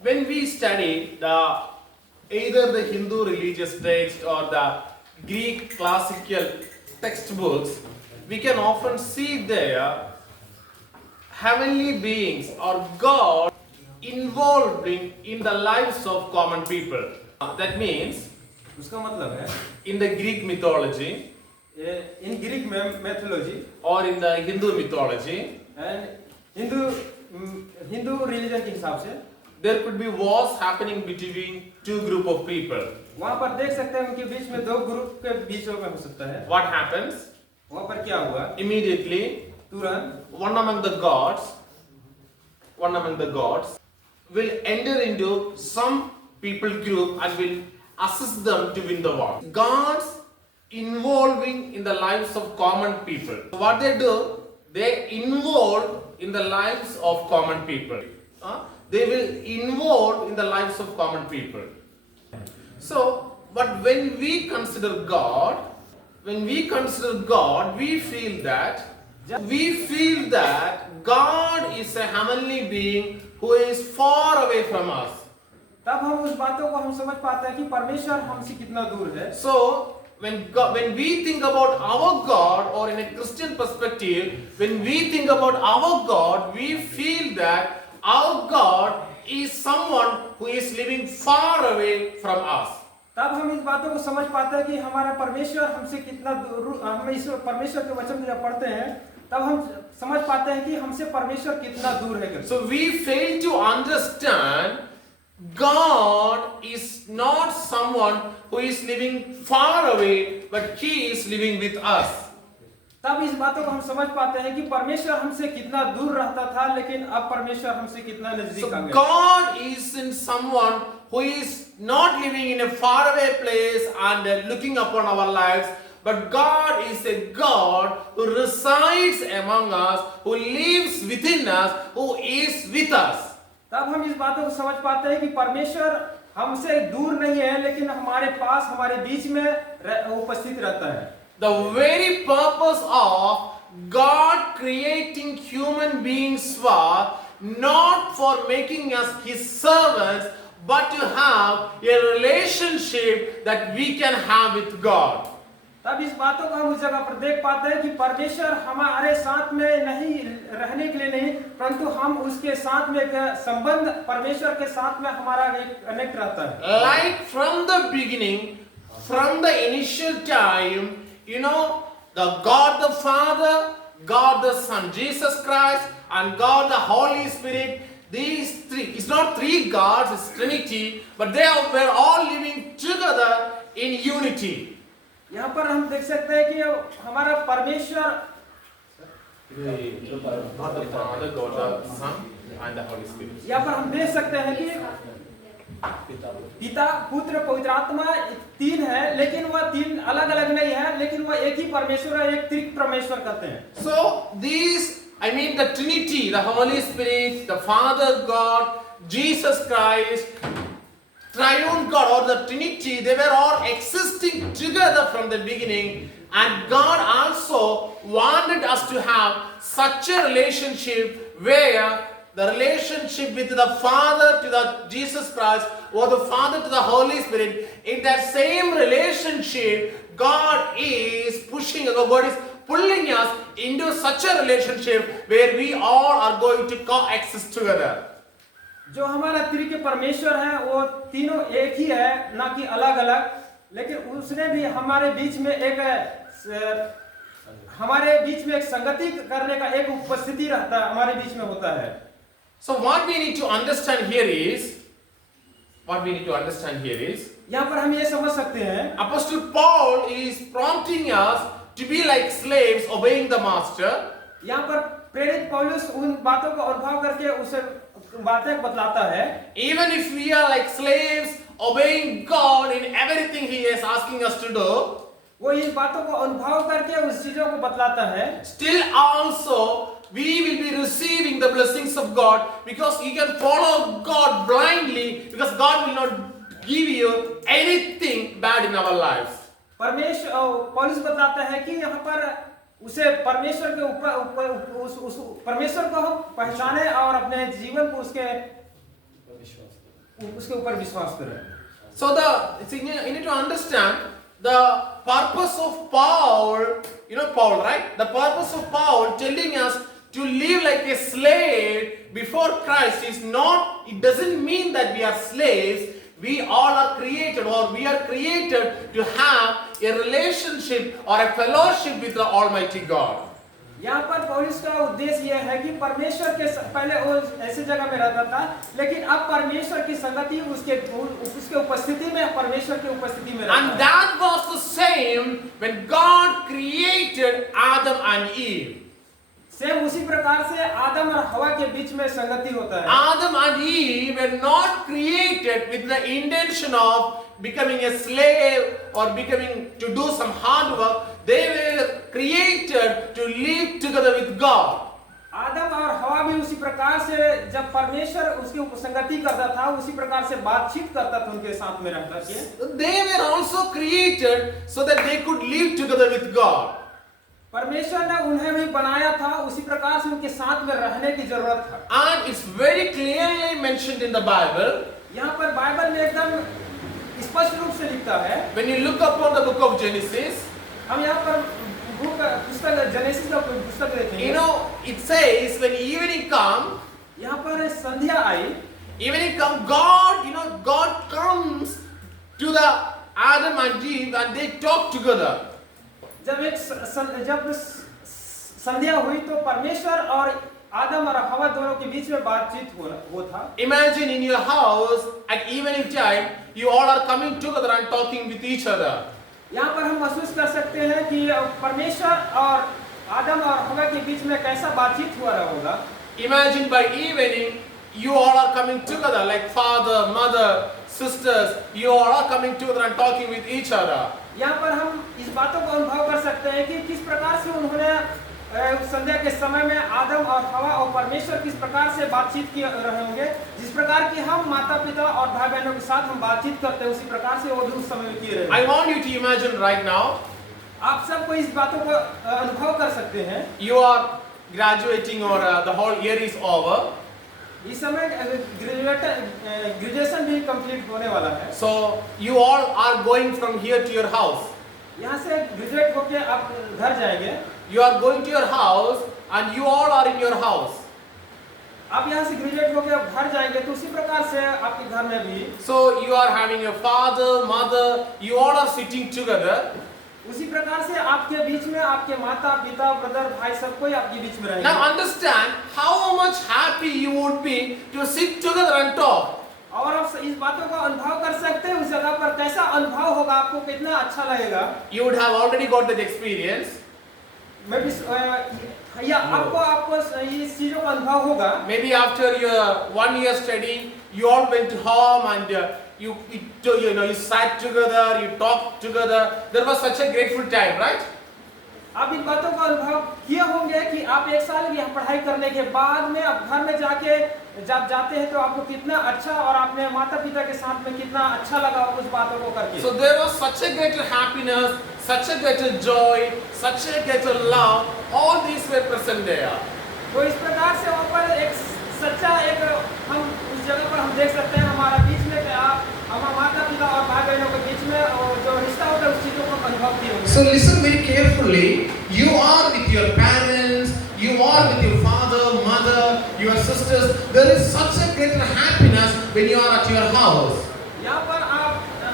when we study either the Hindu religious text or the Greek classical textbooks, we can often see there heavenly beings or God involved in the lives of common people. That means, उसका मतलब है in the Greek mythology in Greek mythology or in the Hindu mythology, and Hindu religion के हिसाब से there could be wars happening between two group of people. वहाँ पर देख सकते हैं उनके बीच में दो ग्रुप के बीच में हो सकता है. What happens? वहाँ पर क्या हुआ? Immediately, तुरंत one among the gods will enter into some people group and will assist them to win the war. Gods involving in the lives of common people. What they do, they involve in the lives of common people. They will involve in the lives of common people. So, but when we consider God, we feel that God is a heavenly being who is far away from us. तब हम उस बातों को हम समझ पाते हैं कि परमेश्वर हमसे कितना दूर है. So when we think about our God, or in a Christian perspective, when we think about our God, we feel that our God is someone who is living far away from us. तब हम इस बातों को समझ पाते हैं कि हमारा परमेश्वर हमसे कितना दूर. हम इस परमेश्वर के वचन जब पढ़ते हैं तब हम समझ पाते हैं कि हमसे परमेश्वर कितना दूर है. So we fail to understand God is not someone who is living far away, but He is living with us. तब इस बातों को हम समझ पाते हैं कि परमेश्वर हमसे कितना दूर रहता था, लेकिन अब परमेश्वर हमसे कितना नजदीक आ गया. God isn't someone who is not living in a faraway place and looking upon our lives, but God is a God who resides among us, who lives within us, who is with us. तब हम इस बातों को समझ पाते हैं कि परमेश्वर हमसे दूर नहीं है, लेकिन हमारे पास, हमारे बीच में उपस्थित रहता है. The very purpose of God creating human beings was not for making us His servants, but to have a relationship that we can have with God. तब इस बातों को हम उस जगह पर देख पाते हैं कि परमेश्वर हमारे साथ में नहीं रहने के लिए नहीं, परंतु हम उसके साथ में एक संबंध परमेश्वर के साथ में हमारा एक कनेक्ट रहता है. Like from the beginning, from the initial time, the God the Father, God the Son, Jesus Christ, and God the Holy Spirit, these three, it's not three gods, it's Trinity, but were all living together in unity. यहाँ पर हम देख सकते हैं कि हमारा परमेश्वर God the Father, God the Son, and the Holy Spirit. यहाँ पर हम देख सकते हैं कि पिता, पुत्र, पवित्र आत्मा तीन है, लेकिन वह तीन अलग अलग नहीं है, लेकिन वह एक ही परमेश्वर है, एक त्रिक परमेश्वर कहते हैं. So the Trinity, the Holy Spirit, the Father God, Jesus Christ, Triune God, or the Trinity, they were all existing together from the beginning, and God also wanted us to have such a relationship where the relationship with the Father to the Jesus Christ, or the Father to the Holy Spirit, in that same relationship, God is pulling us into such a relationship where we all are going to coexist together. जो हमारा त्रिक परमेश्वर है वो तीनों एक ही है, ना कि अलग अलग, लेकिन उसने भी हमारे बीच में एक संगति करने का एक उपस्थिति रहता है, हमारे बीच में होता है. So what we need to understand here is यहाँ पर हम ये समझ सकते हैं, Apostle Paul is prompting us to be like slaves obeying the master. यहाँ पर प्रेरित पौलुस उन बातों को अनुभव करके उसे बातें बतलाता है. Even if we are like slaves obeying God in everything He is asking us to do, वो इन बातों को अनुभव करके उस चीजों को बतलाता है. still also we will be receiving the blessings of God, because you can follow God blindly, because God will not give you anything bad in our lives. पौलुस बताता है कि यहाँ पर उसे परमेश्वर के ऊपर परमेश्वर को हम पहचाने और अपने जीवन को उसके उसके ऊपर विश्वास करें। So you need to understand the purpose of Paul, Paul, right? The purpose of Paul telling us to live like a slave before Christ is not, it doesn't mean that we are slaves. We all are created, or we are created to have a relationship or a fellowship with the Almighty God. यहाँ पर पौलुस का उद्देश्य यह है कि परमेश्वर के पहले वो ऐसे जगह में रहता था, लेकिन अब परमेश्वर की संगति उसके उपस्थिति में, परमेश्वर की उपस्थिति में रहता है। And that was the same when God created Adam and Eve. Same उसी प्रकार से आदम और हवा के बीच में संगति होता है। Adam and Eve were not created with the intention of becoming a slave or to do some hard work. They were created to live together with God. आदम और हवा भी उसी प्रकार से जब परमेश्वर उसकी उपसंगति करता था, उसी प्रकार से बातचीत करता था उनके साथ में रहता था। They were also created so that they could live together with God. परमेश्वर ने उन्हें भी बनाया था, उसी प्रकार से उनके साथ में रहने की जरूरत था। And it's very clearly mentioned in the Bible. यहाँ पर बाइबल में एकदम स्पष्ट रूप से लिखा है। When you look upon the book of Genesis, हम यहाँ पर पुस्तक जेनेसिस का पुस्तक देखेंगे। it says when evening come, यहाँ पर संध्या आई, evening come, God comes to the Adam and Eve and they talk together. जब संध्या हुई तो परमेश्वर और आदम और हवा दोनों के बीच में बातचीत हो था। Imagine in your house at evening time, you all are coming together and talking with each other. यहाँ पर हम महसूस कर सकते हैं कि परमेश्वर और आदम और हवा के बीच में कैसा बातचीत हुआ रहा होगा। Imagine by evening, you all are coming together like father, mother, sisters. You all are coming together and talking with each other. यहाँ पर हम इस बातों को अनुभव कर सकते हैं कि किस प्रकार से उन्होंने संध्या के समय में आदम और हवा और परमेश्वर किस प्रकार से बातचीत किए रहे होंगे। जिस प्रकार की हम माता पिता और भाई बहनों के साथ हम बातचीत करते हैं, उसी प्रकार से वो भी उस समय में किए रहे। I want you to imagine right now. आप सबको इस बातों को अनुभव कर सकते हैं। You are graduating or the whole year is over. इस समय ग्रेजुएशन भी कंप्लीट होने वाला है। So you all are going from here to your house. यहाँ से ग्रेजुएट होके आप घर जाएंगे। You are going to your house and you all are in your house. आप यहाँ से ग्रेजुएट होके आप घर जाएंगे तो उसी प्रकार से आपके घर में भी। So you are having your father, mother, you all are sitting together. उसी प्रकार से आपके बीच में आपके माता पिता ब्रदर भाई सब कोई आपके बीच में रहेंगे। Now understand how much happy you would be to sit together and talk. और आप इस बातों को अनुभव कर सकते हैं, उस जगह पर कैसा अनुभव होगा, आपको कितना अच्छा लगेगा। You would have already got that experience. मैं भी या आपको इस चीजों का अनुभव होगा। Maybe after your 1 year study, you all went home and you sat together, you talked together. There was such a grateful time, right? आप इन बातों का अनुभव किए होंगे कि आप 1 साल की पढ़ाई करने के बाद में आप घर में जाके जब जाते हैं तो आपको कितना अच्छा और आपने माता पिता के साथ में कितना अच्छा लगा उस बातों को करके। So there was such a greater happiness, such a greater joy, such a greater love. All these were present there. तो इस प्रकार से वहाँ पर एक सच्चा हम उस जगह पर हम देख सकते हैं हमारा बीच में हमारे माता पिता और भाई बहनों के बीच में और जो रिश्ता होता है उस चीजों को अनुभव किए होंगे। So listen very carefully. You are with your parents, you are with your father, mother, your sisters. There is such a greater happiness when you are at your house. यहाँ पर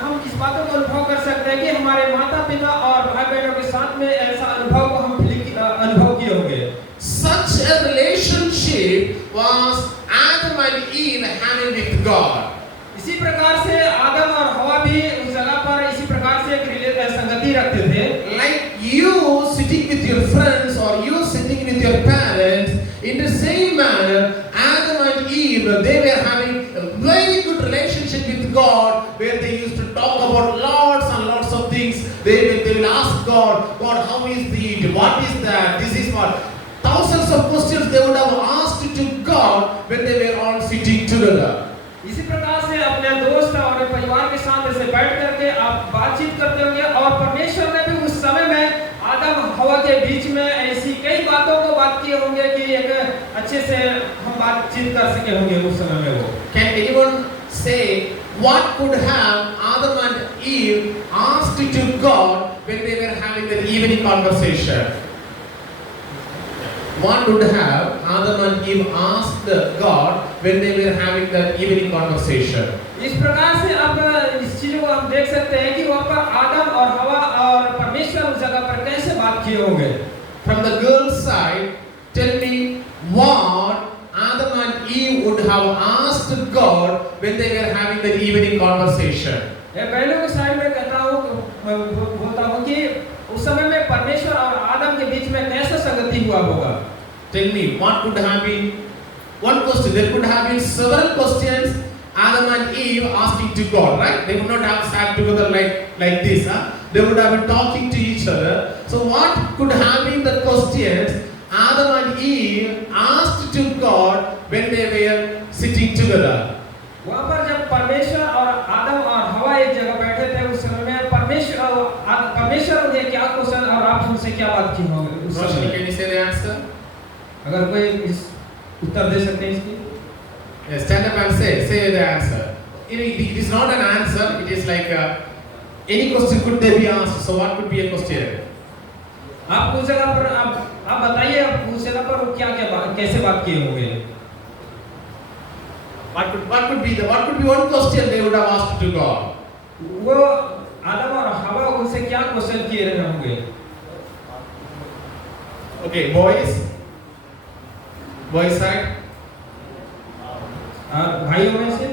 हम इस बातों को अनुभव कर सकते हैं कि हमारे माता पिता और भाई बहनों के साथ में ऐसा अनुभव को हम अनुभव किए होंगे। Such a relationship was Adam and Eve having with God. इसी प्रकार से आदम और हवा भी उस जगह पर इसी प्रकार से एक संगति रखते थे। Like you sitting with your friends or you sitting with your parents, in the same manner, Adam and Eve, they were having a very good relationship with God, where they used to talk about lots and lots of things. They will ask God, how is it? What is that? This is what? Thousands of questions they would have asked to God when they were all sitting together. इसी प्रकार से अपने दोस्त और परिवार के साथ ऐसे बैठ करके आप बातचीत करते होंगे और परमेश्वर ने भी उस समय में आदम हवा के बीच में ऐसी कई बातों को बात किए होंगे कि एक अच्छे से हम बातचीत कर सके होंगे उस समय में वो। Can anyone say what could have Adam and Eve asked to God when they were having their evening conversation? What would have Adam and Eve asked God when they were having that evening conversation? इस प्रकार से अब इस चीजों को हम देख सकते हैं कि वहाँ पर आदम और हवा और परमेश्वर उस जगह पर कैसे बात किए होंगे। From the girl's side, tell me what Adam and Eve would have asked God when they were having the evening conversation. ये पहले के साइड में कहता हूँ बोलता हूँ कि उस समय में परमेश्वर और आदम के बीच में कैसा संगति हुआ होगा। Tell me what could have been one question. There could have been several questions Adam and Eve asking to God, right? They would not have sat together like this, huh? They would have been talking to each other. So what could have been the questions Adam and Eve asked to God when they were sitting together? वहाँ पर जब परमेश्वर और आदम और हवा एक जगह बैठे थे उस समय में परमेश्वर उन्हें क्या क्वेश्चन और आप उनसे क्या बात की होगी उस समय। Can you say the answer? अगर कोई इस उत्तर दे सकते हैं इसकी? Yes, stand up and say the answer. It is not an answer. It is like any question could they be asked. So what could be a question? आप उस जगह पर आप बताइए आप उस जगह पर क्या कैसे बात किए होंगे? What could be one question they would have asked to God? वो आदम और हवा उनसे क्या क्वेश्चन किए रहे होंगे? Okay, boys side. भाइयों में से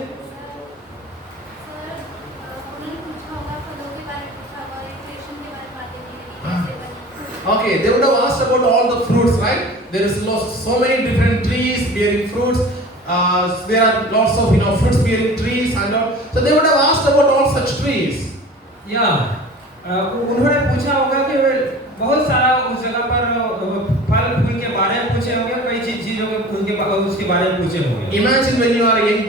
Okay, they would have asked about all the fruits, right? There is so many different trees bearing fruits. There are lots of fruits bearing trees and all. So they would have asked about all such trees. Yeah. उन्होंने पूछा होगा कि बहुत सारा उस जगह पर फल फूल के बारे में पूछे होंगे, कई चीजों के उसके बारे में पूछे होंगे। Imagine when you are a young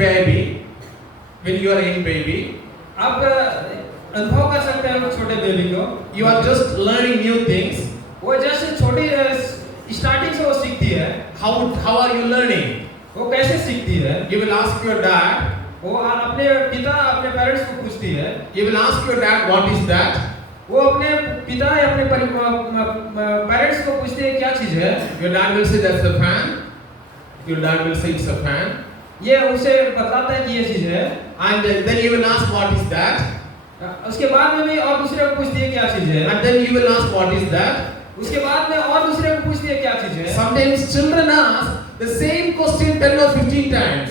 baby. आप अनुभव कर सकते हैं छोटे बेबी को। You are just learning new things. वो जैसे छोटी स्टार्टिंग से वो सीखती है। How are you learning? वो कैसे सीखती है? You will ask your dad. वो अपने पिता अपने पेरेंट्स को पूछती है। You will ask your dad what is that? वो अपने पिता या अपने पेरेंट्स को पूछते हैं क्या चीज है? Your dad will say that's a fan. Your dad will say it's a fan. ये उसे बताता है कि ये चीज है। And then you will ask what is that? उसके बाद में भी और दूसरे को पूछती है क्या चीज है? And then you will ask what is that? उसके बाद में और दूसरे को पूछती है क्या चीज है? Sometimes children ask the same question 10 or 15 times.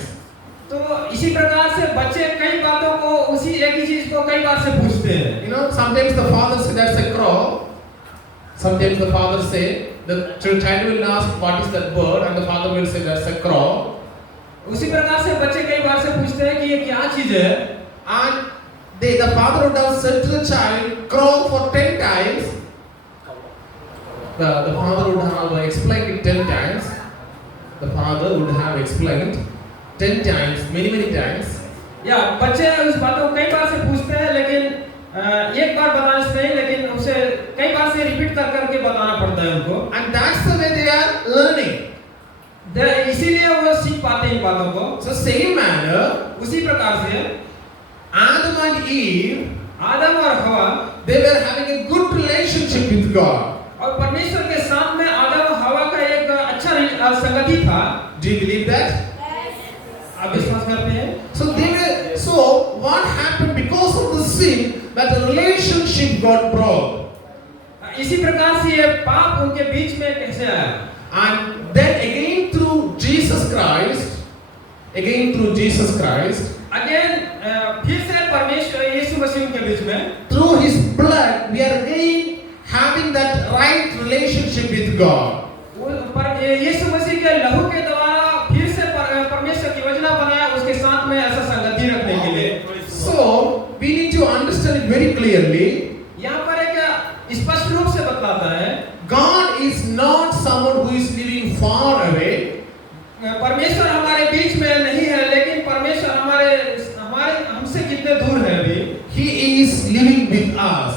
तो इसी प्रकार से बच्चे कई बातों को उसी एक ही चीज को कई बार से पूछते हैं। Sometimes the father says that's a crow. Sometimes the father say the child will ask what is that bird, and the father will say that's a crow. उसी प्रकार से बच्चे कई बार से पूछते हैं कि ये क्या चीज है? And the father would have said to the child crow for 10 times. The father would have explained it 10 times. The father would have explained 10 times, many times. या बच्चे उस बातों को कई बार से पूछते हैं लेकिन एक बार बताने से नहीं लेकिन उसे कई बार से रिपीट करके बताना पड़ता है उनको। And that's the way they are learning. इसीलिए वो सीख पाते हैं इन बातों को। So same manner, उसी प्रकार से Adam and Eve, आदम और हवा, they were having a good relationship with God. और परमेश्वर के साथ में आदम और हवा का एक अच्छा संगति था। Do you believe that? आप विश्वास करते हैं? So what happened because of the sin that the relationship got broke. इसी प्रकार से ये पाप उनके बीच में कैसे आया? And then again through Jesus Christ, फिर से परमेश्वर यीशु मसीह के बीच में through His blood we are again having that right relationship with God. पर यीशु मसीह के लहू के द्वारा फिर से परमेश्वर की योजना बनाया उसके साथ में ऐसा संगति रखने के लिए। So we need to understand it very clearly. यहाँ पर एक स्पष्ट रूप से बतलाता है God is not someone who is living far away. परमेश्वर हमारे बीच में नहीं है लेकिन परमेश्वर हमारे हमसे कितने दूर है अभी। He is living with us.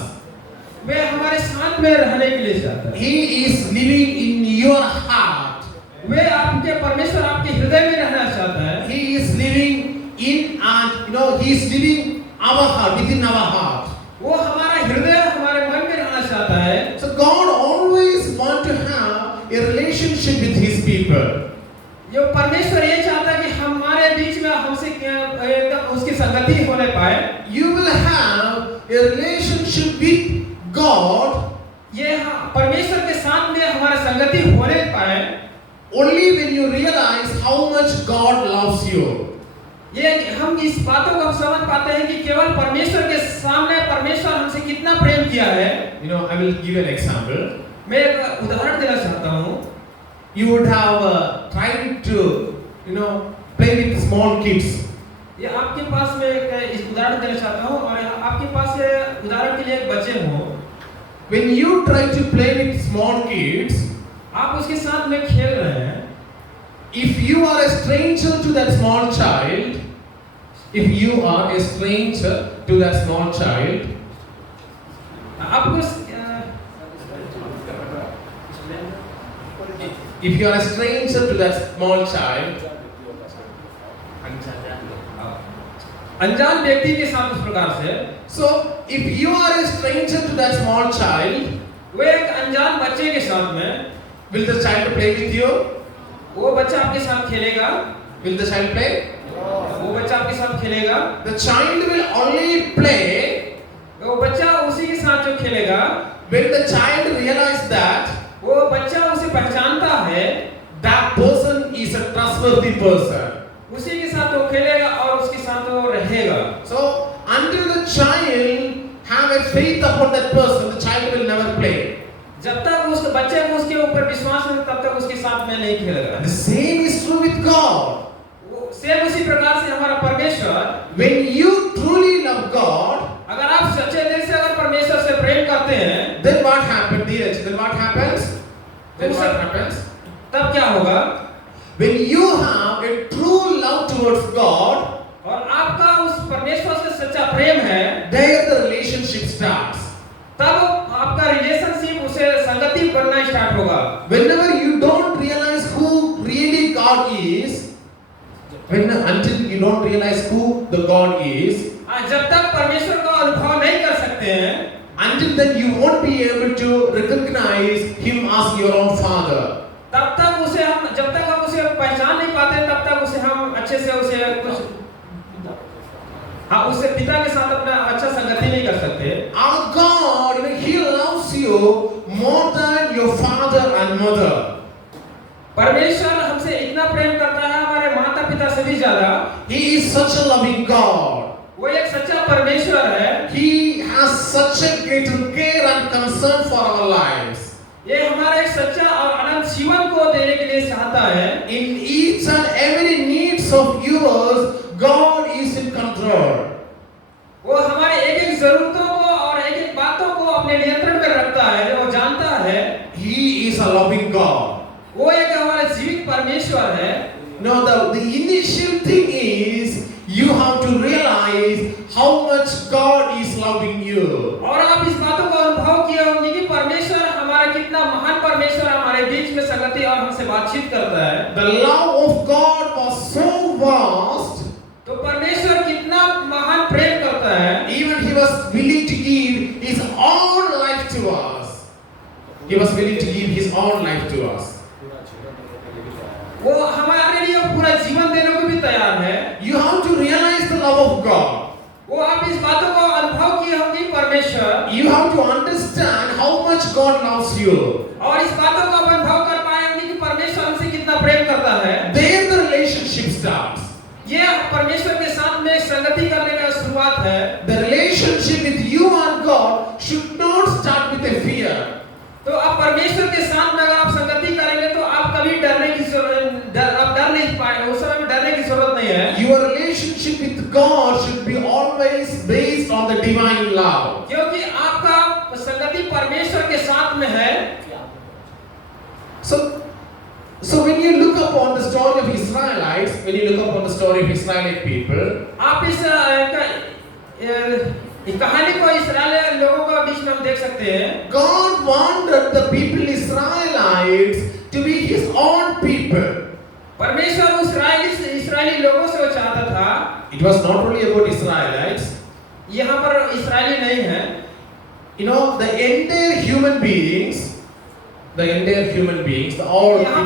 वे हमारे साथ में रहने के लिए चाहता है। He is living in your heart. वे आपके परमेश्वर आपके हृदय में रहना चाहता है। He is living in and He is living our heart, within our heart. वो हमारा हृदय हमारे मन में रहना चाहता है। So God always want to have a relationship with His people. ये परमेश्वर ये चाहता है कि हमारे बीच में हमसे एकदम उसकी संगति होने पाए। You will have a relationship with God ये परमेश्वर के साथ में हमारा संगति होने पाए only when you realize how much God loves you. ये हम इस बातों को समझ पाते हैं कि केवल परमेश्वर के सामने परमेश्वर हमसे कितना प्रेम किया है। I will give an example. मैं एक उदाहरण देना चाहता हूँ। You would have tried to play with small kids. ये आपके पास में एक इस उदाहरण देना चाहता हूँ और आपके पास उदाहरण के लिए एक बच्चे हो। When you try to play with small kids, आप उसके साथ में खेल रहे हैं। If you are a stranger to that small child, if you are a stranger to that small child, आपको if you are a stranger to that small child, अनजान व्यक्ति के साथ उस प्रकार से, so if you are a stranger to that small child, वो एक अनजान बच्चे के साथ में, will the child play with you? वो बच्चा आपके साथ खेलेगा? Will the child play? वो बच्चा आपके साथ खेलेगा? The child will only play वो बच्चा उसी के साथ जो खेलेगा when the child realizes that वो बच्चा उसे पहचानता है that person is a trustworthy person. उसी के साथ वो खेलेगा और उसके साथ वो रहेगा। So until the child have a faith upon that person, the child will never play. जब तक उस बच्चे को उसके ऊपर विश्वास है तब तक उसके साथ में नहीं खेलेगा। The same is true with God. Same उसी प्रकार से हमारा परमेश्वर, when you truly love God, अगर आप सच्चे दिल से अगर परमेश्वर से प्रेम करते हैं, then what happens? Then what happens? Then what happens? तब क्या होगा? When you have a true love towards God, और आपका उस परमेश्वर से सच्चा प्रेम है, there the relationship starts. तब आपका रिलेशनशिप उसे संगति बनना स्टार्ट होगा। Whenever you don't realize who really God is, until you don't realize who the God is, जब तक परमेश्वर का अनुभव नहीं कर सकते हैं, until then you won't be able to recognize Him as your own Father. तब तक उसे हम जब तक हम उसे पहचान नहीं पाते तब तक उसे हम अच्छे से उसे कुछ उससे पिता के साथ अपना अच्छा संगति नहीं कर सकते। Our God, He loves you more than your father and mother. परमेश्वर हमसे इतना प्रेम करता है हमारे माता पिता से भी ज्यादा। He is such a loving God. वो एक सच्चा परमेश्वर है। He has such a great care and concern for our lives. ये हमारा एक सच्चा और अनंत जीवन को देने के लिए चाहता है। In each and every needs of yours, God is in control. वो हमारे एक एक जरूरतों को और एक एक बातों को अपने नियंत्रण में रखता है, वो जानता है। He is a loving God. वो एक हमारा जीवित परमेश्वर है। Now the initial thing is you have to realize how much God is loving you. और आप इस बातों को अनुभव किए होंगे कि परमेश्वर हमारा कितना महान परमेश्वर हमारे बीच में संगति और हमसे बातचीत करता है। The love of God was so vast. तो परमेश्वर कितना महान प्रेम करता है। Even He was willing to give His own life to us. He was willing to give His own life to us. वो हमारे लिए पूरा जीवन देने को भी तैयार है। You have to realize the love of God. वो आप इस बातों को अनुभव किए होंगे परमेश्वर। You have to understand how much God loves you. और इस बातों को आप अनुभव कर पाए होंगे कि परमेश्वर हमसे कितना प्रेम करता है। There the relationship starts. ये परमेश्वर के साथ में संगति करने का शुरुआत है। The relationship with you and God should not start with a fear. तो आप परमेश्वर के साथ में अगर आप संगति करेंगे तो आप कभी डरने की आप डर नहीं पाएंगे, उस समय में डरने की जरूरत नहीं है। Your relationship with God should be always based on the divine love. क्योंकि आपका संगति परमेश्वर के साथ में है। So when you look upon the story of Israelites, when you look upon the story of Israelite people, आप इस कहानी को इस्राएल लोगों के बीच में हम देख सकते हैं। God wanted the people Israelites to be His own people. परमेश्वर इस्राएल इस्राएली लोगों से वो चाहता था, it was not only about Israelites. यहाँ पर इस्राएली नहीं है, You know, the entire human beings, the all यहाँ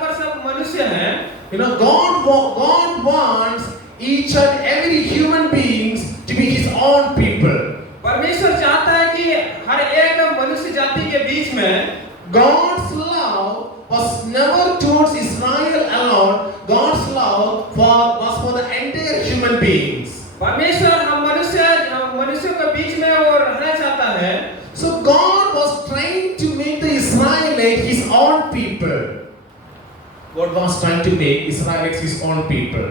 पर सब मनुष्य हैं। you know, God wants each and every human beings to be His own people. परमेश्वर चाहता है कि हर एक मनुष्य जाति के बीच में God's love was never towards Israel alone. God's love was for the entire human beings. परमेश्वर हम मनुष्यों के बीच में वो रहना चाहता है। So God was trying to make the Israelites His own people. God was trying to make Israelites His own people.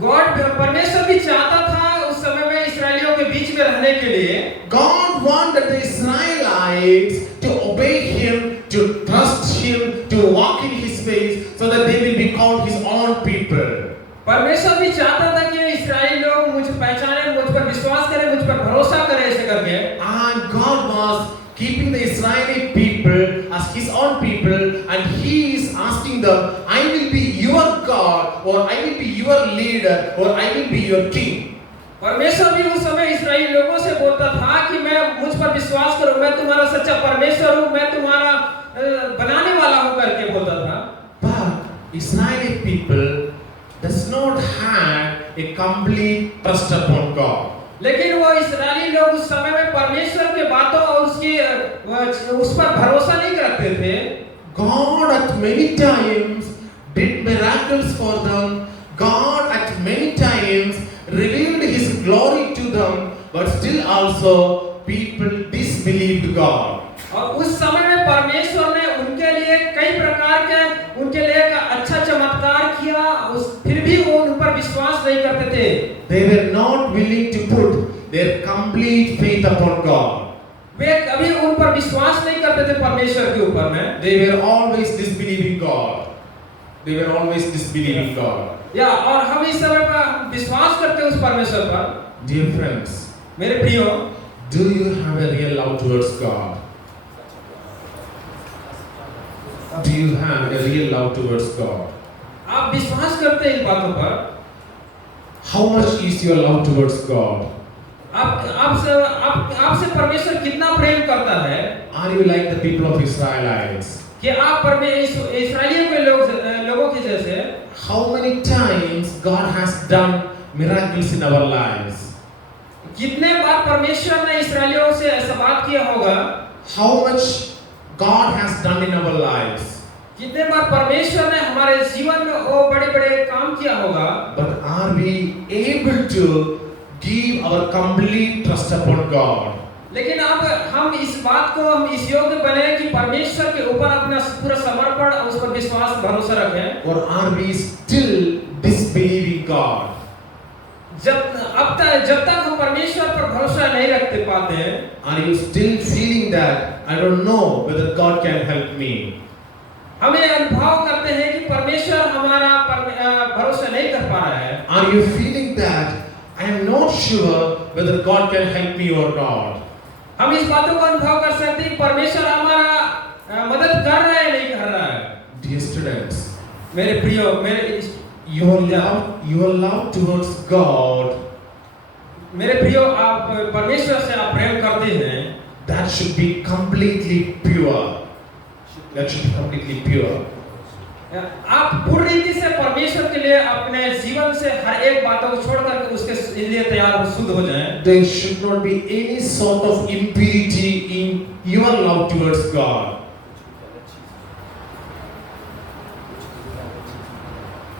परमेश्वर भी चाहता था उस समय में इस्राएलियों के बीच में रहने के लिए। God wanted the Israelites to obey Him, to trust Him, to walk in His ways, so that they will be called His own people. परमेश्वर भी चाहता था कि इस्राएली लोग मुझे पहचाने, मुझ पर विश्वास करें, मुझ पर भरोसा करें ऐसे करके। And God was keeping the Israeli people as His own people, and He is asking them, I will be your God, or I will be your leader, or I will be your king. परमेश्वर भी उस समय इस्राएली लोगों से बोलता था कि मैं मुझ पर विश्वास करो, मैं तुम्हारा सच्चा परमेश्वर हूँ, मैं तुम्हारा बनाने वाला हूँ करके बोलता था। But Israeli people does not have a complete trust upon God. लेकिन वो इस्राएली लोग उस समय में परमेश्वर के बातों और उस पर भरोसा नहीं करते थे। God at many times did miracles for them. God at many times revealed His glory to them, but still also people disbelieved God. और उस समय में परमेश्वर ने उनके लिए कई प्रकार के उनके लिए एक अच्छा चमत्कार किया, फिर भी वो उन पर विश्वास नहीं करते थे। They were not willing to put their complete faith upon God. वे कभी उन पर विश्वास नहीं करते थे परमेश्वर के ऊपर में। They were always disbelieving God. They were always disbelieving God. या और हम इस समय पर विश्वास करते हैं उस परमेश्वर पर। Dear friends, मेरे प्रियो, do you have a real love towards God? Do you have a real love towards God? आप विश्वास करते हैं इन बातों पर? How much is your love towards God? आपसे परमेश्वर कितना प्रेम करता है? Are you like the people of Israelites? कि आप इस्राएलियों के लोगों के जैसे? How many times God has done miracles in our lives? कितने बार परमेश्वर ने इस्राएलियों से ऐसा बात किया होगा? How much God has done in our lives? कितने बार परमेश्वर ने हमारे जीवन में वो बड़े-बड़े काम किया होगा? But are we able to give our complete trust upon God? लेकिन अब हम इस बात को हम इस योग्य बने कि परमेश्वर के ऊपर अपना पूरा समर्पण और उस पर विश्वास भरोसा रखें। Or are we still disbelieving God? जब तक हम परमेश्वर पर भरोसा नहीं रखते पाते हैं, Are you still feeling that I don't know whether God can help me? हमें अनुभव करते हैं कि परमेश्वर हमारा भरोसा नहीं कर पा रहा है। Are you feeling that I am not sure whether God can help me or not? हम इस बातों को अनुभव कर सकते हैं कि परमेश्वर हमारा मदद कर रहा है नहीं कर रहा है। Dear students, मेरे प्रियो, your love towards God, मेरे प्रियो, आप परमेश्वर से आप प्रेम करते हैं, that should be completely pure. That should be completely pure. आप पूर्ण रीति से परमेश्वर के लिए अपने जीवन से हर एक बातों को छोड़ करके उसके लिए तैयार हो, शुद्ध हो जाएं। There should not be any sort of impurity in your love towards God.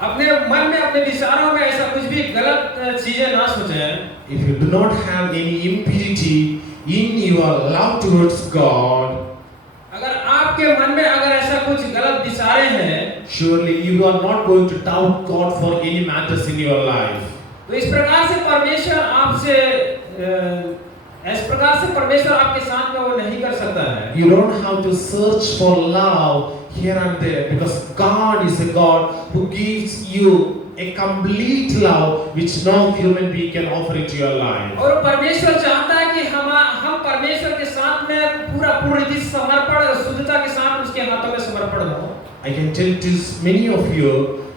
अपने मन में, अपने विचारों में ऐसा कुछ भी गलत चीजें ना सोचें। If you do not have any impurity in your love towards God, अगर आपके मन में अगर ऐसा कुछ गलत विचारें हैं, surely you are not going to doubt God for any matters in your life. तो इस प्रकार से परमेश्वर आपके साथ में वो नहीं कर सकता है। You don't have to search for love here and there, because God is a God who gives you a complete love which no human being can offer into your life. और परमेश्वर चाहता है कि हम परमेश्वर के साथ में पूर्ण रीति से समर्पण और शुद्धता के साथ उसके हाथों में समर्पण हो। I can tell to many of you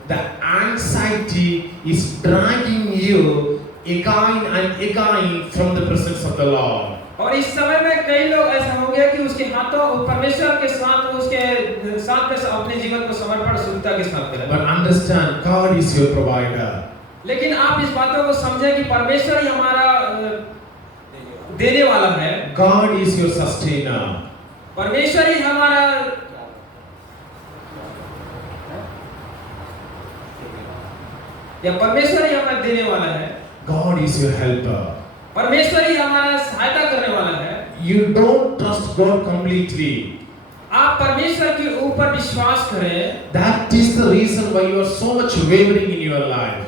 that anxiety is dragging you again and again from the presence of the Lord. और इस समय में कई लोग ऐसा हो गया कि उसके हाथों परमेश्वर के साथ उसके साथ में अपने जीवन को समर्पण शुद्धता के साथ करें। But understand, God is your provider. लेकिन आप इस बातों को समझें कि परमेश्वर ही हमारा देने वाला है। God is your sustainer. परमेश्वर ही हमारा या परमेश्वर ही हमें देने वाला है। God is your helper. परमेश्वर ही हमारा सहायता करने वाला है। You don't trust God completely. आप परमेश्वर के ऊपर विश्वास करें। That is the reason why you are so much wavering in your life.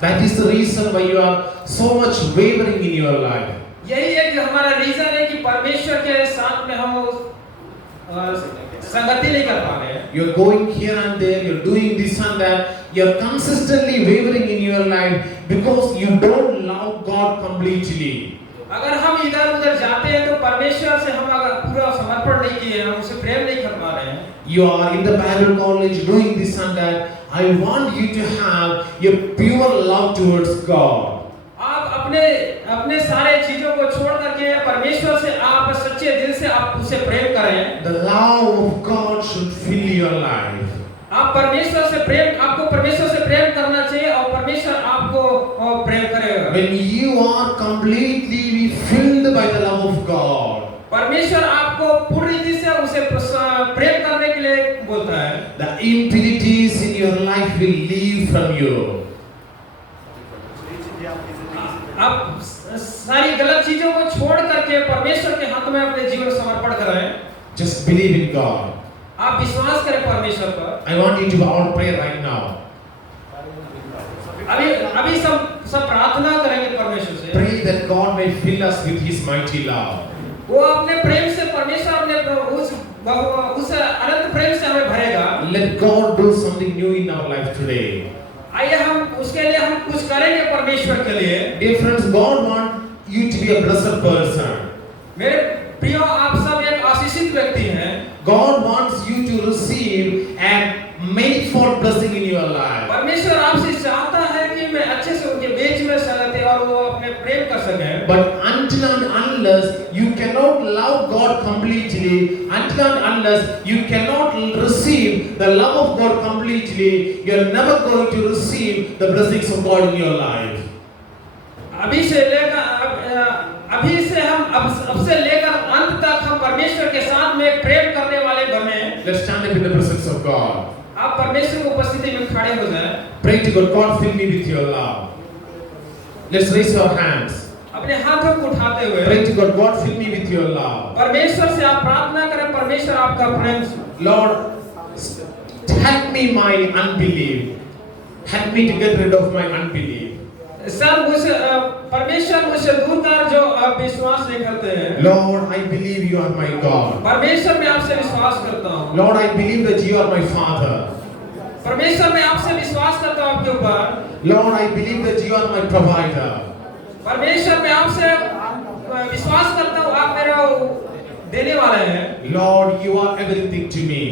That is the reason why you are so much wavering in your life. यही एक हमारा reason है कि परमेश्वर के साथ में हम संगति नहीं कर पा रहे हैं। You're going here and there, you're doing this and that. You're consistently wavering in your life because you don't love God completely. अगर हम इधर उधर जाते हैं तो परमेश्वर से हम अगर पूरा समर्पण नहीं किए, हम उसे प्रेम नहीं कर पा रहे हैं। You are in the Bible college doing this and that. I want you to have a pure love towards God. आप अपने सारे चीजों को छोड़ करके परमेश्वर से आप सच्चे दिल से आप उसे प्रेम करें। The love of God should fill your life. आप परमेश्वर से प्रेम आपको परमेश्वर से प्रेम करना चाहिए और परमेश्वर आपको प्रेम करेगा। When you are completely filled by the love of God, परमेश्वर आपको पूरी रीति से उसे प्रेम करने के लिए बोलता है। the impurities in your life will leave from you. आप सारी गलत चीजों को छोड़ करके परमेश्वर के हाथ में अपने जीवन समर्पण करें। Just believe in God. आप विश्वास करें परमेश्वर पर। I want you to all pray right now. अभी सब प्रार्थना करेंगे परमेश्वर से। Pray that God may fill us with His mighty love. वो अपने प्रेम से परमेश्वर अपने उस अनंत प्रेम से हमें भरेगा। Let God do something new in our life today. आइए हम उसके लिए हम कुछ करेंगे परमेश्वर के लिए। Dear friends, God wants you to be a blessed person. मेरे प्रियो, आप सब एक आशीषित व्यक्ति हैं। God wants you to receive and manifold blessing in your life. परमेश्वर आपसे चाहता है कि मैं अच्छे से उनके बीच में संगति और वो अपने प्रेम कर सकें। But until and unless you cannot love God completely, until and unless you cannot receive the love of God completely, you are never going to receive the blessings of God in your life. अभी से हम अब से लेकर अंत तक हम परमेश्वर के साथ में प्रेम करने वाले बने। Let's stand up in the presence of God. आप परमेश्वर की उपस्थिति में खड़े हो जाएं। Pray to God, God fill me with your love. Let's raise our hands. अपने हाथों को उठाते हुए Pray to God, God fill me with your love. परमेश्वर से आप प्रार्थना करें, परमेश्वर आपका प्रेम। Lord, help me my unbelief. Help me to get rid of my unbelief. सब परमेश्वर मुझसे दूर कर जो आप विश्वास नहीं करते हैं। Lord, I believe you are my God. परमेश्वर मैं आपसे विश्वास करता हूँ। Lord, I believe that you are my Father. परमेश्वर मैं आपसे विश्वास करता हूँ आपके ऊपर। Lord, I believe that you are my provider. परमेश्वर मैं आपसे विश्वास करता हूँ आप मेरा देने वाले हैं। Lord, you are everything to me.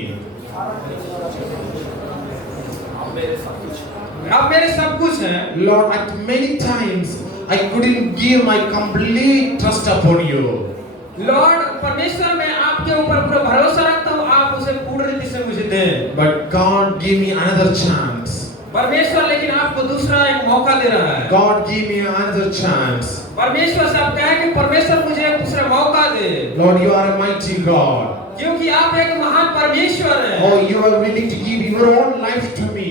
आप मेरे सब कुछ हैं। Lord, at many times I couldn't give my complete trust upon you. Lord परमेश्वर मैं आपके ऊपर पूरा भरोसा रखता हूँ, आप उसे पूर्ण रीति से मुझे दें। But God give me another chance. परमेश्वर लेकिन आपको दूसरा एक मौका दे रहा है। God give me another chance. परमेश्वर से आप कहें कि परमेश्वर मुझे एक दूसरा मौका दे। Lord, you are a mighty God. क्योंकि आप एक महान परमेश्वर हैं। Oh, you are willing to give your own life to me.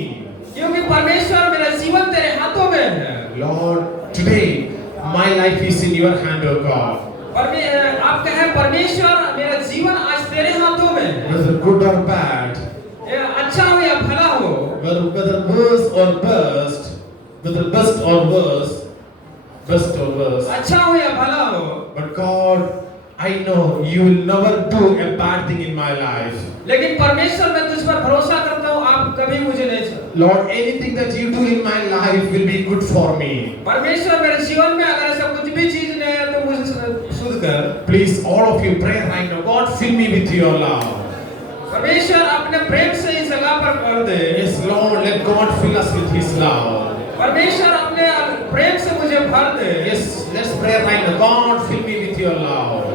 क्योंकि परमेश्वर मेरा जीवन तेरे हाथों में है। Lord, today my life is in your hand, O God. आप कहें परमेश्वर मेरा जीवन आज तेरे हाथों में है। Whether good or bad, अच्छा हो या भला हो, whether worse or best, whether best or worse, best or worse. अच्छा हो या भला हो, But God, I know you will never do a bad thing in my life. लेकिन परमेश्वर मैं तुझ पर भरोसा करता हूँ, आप कभी मुझे नहीं छोड़। Lord, anything that you do in my life will be good for me. परमेश्वर मेरे जीवन में अगर ऐसा कुछ भी चीज नहीं है तो मुझे शुद्ध कर। Please, all of you pray right now. God, fill me with your love. परमेश्वर अपने प्रेम से इस जगह पर भर दे। Yes, Lord, let God fill us with His love. परमेश्वर अपने प्रेम से मुझे भर दे। Yes, let's pray right now. God, fill me with your love.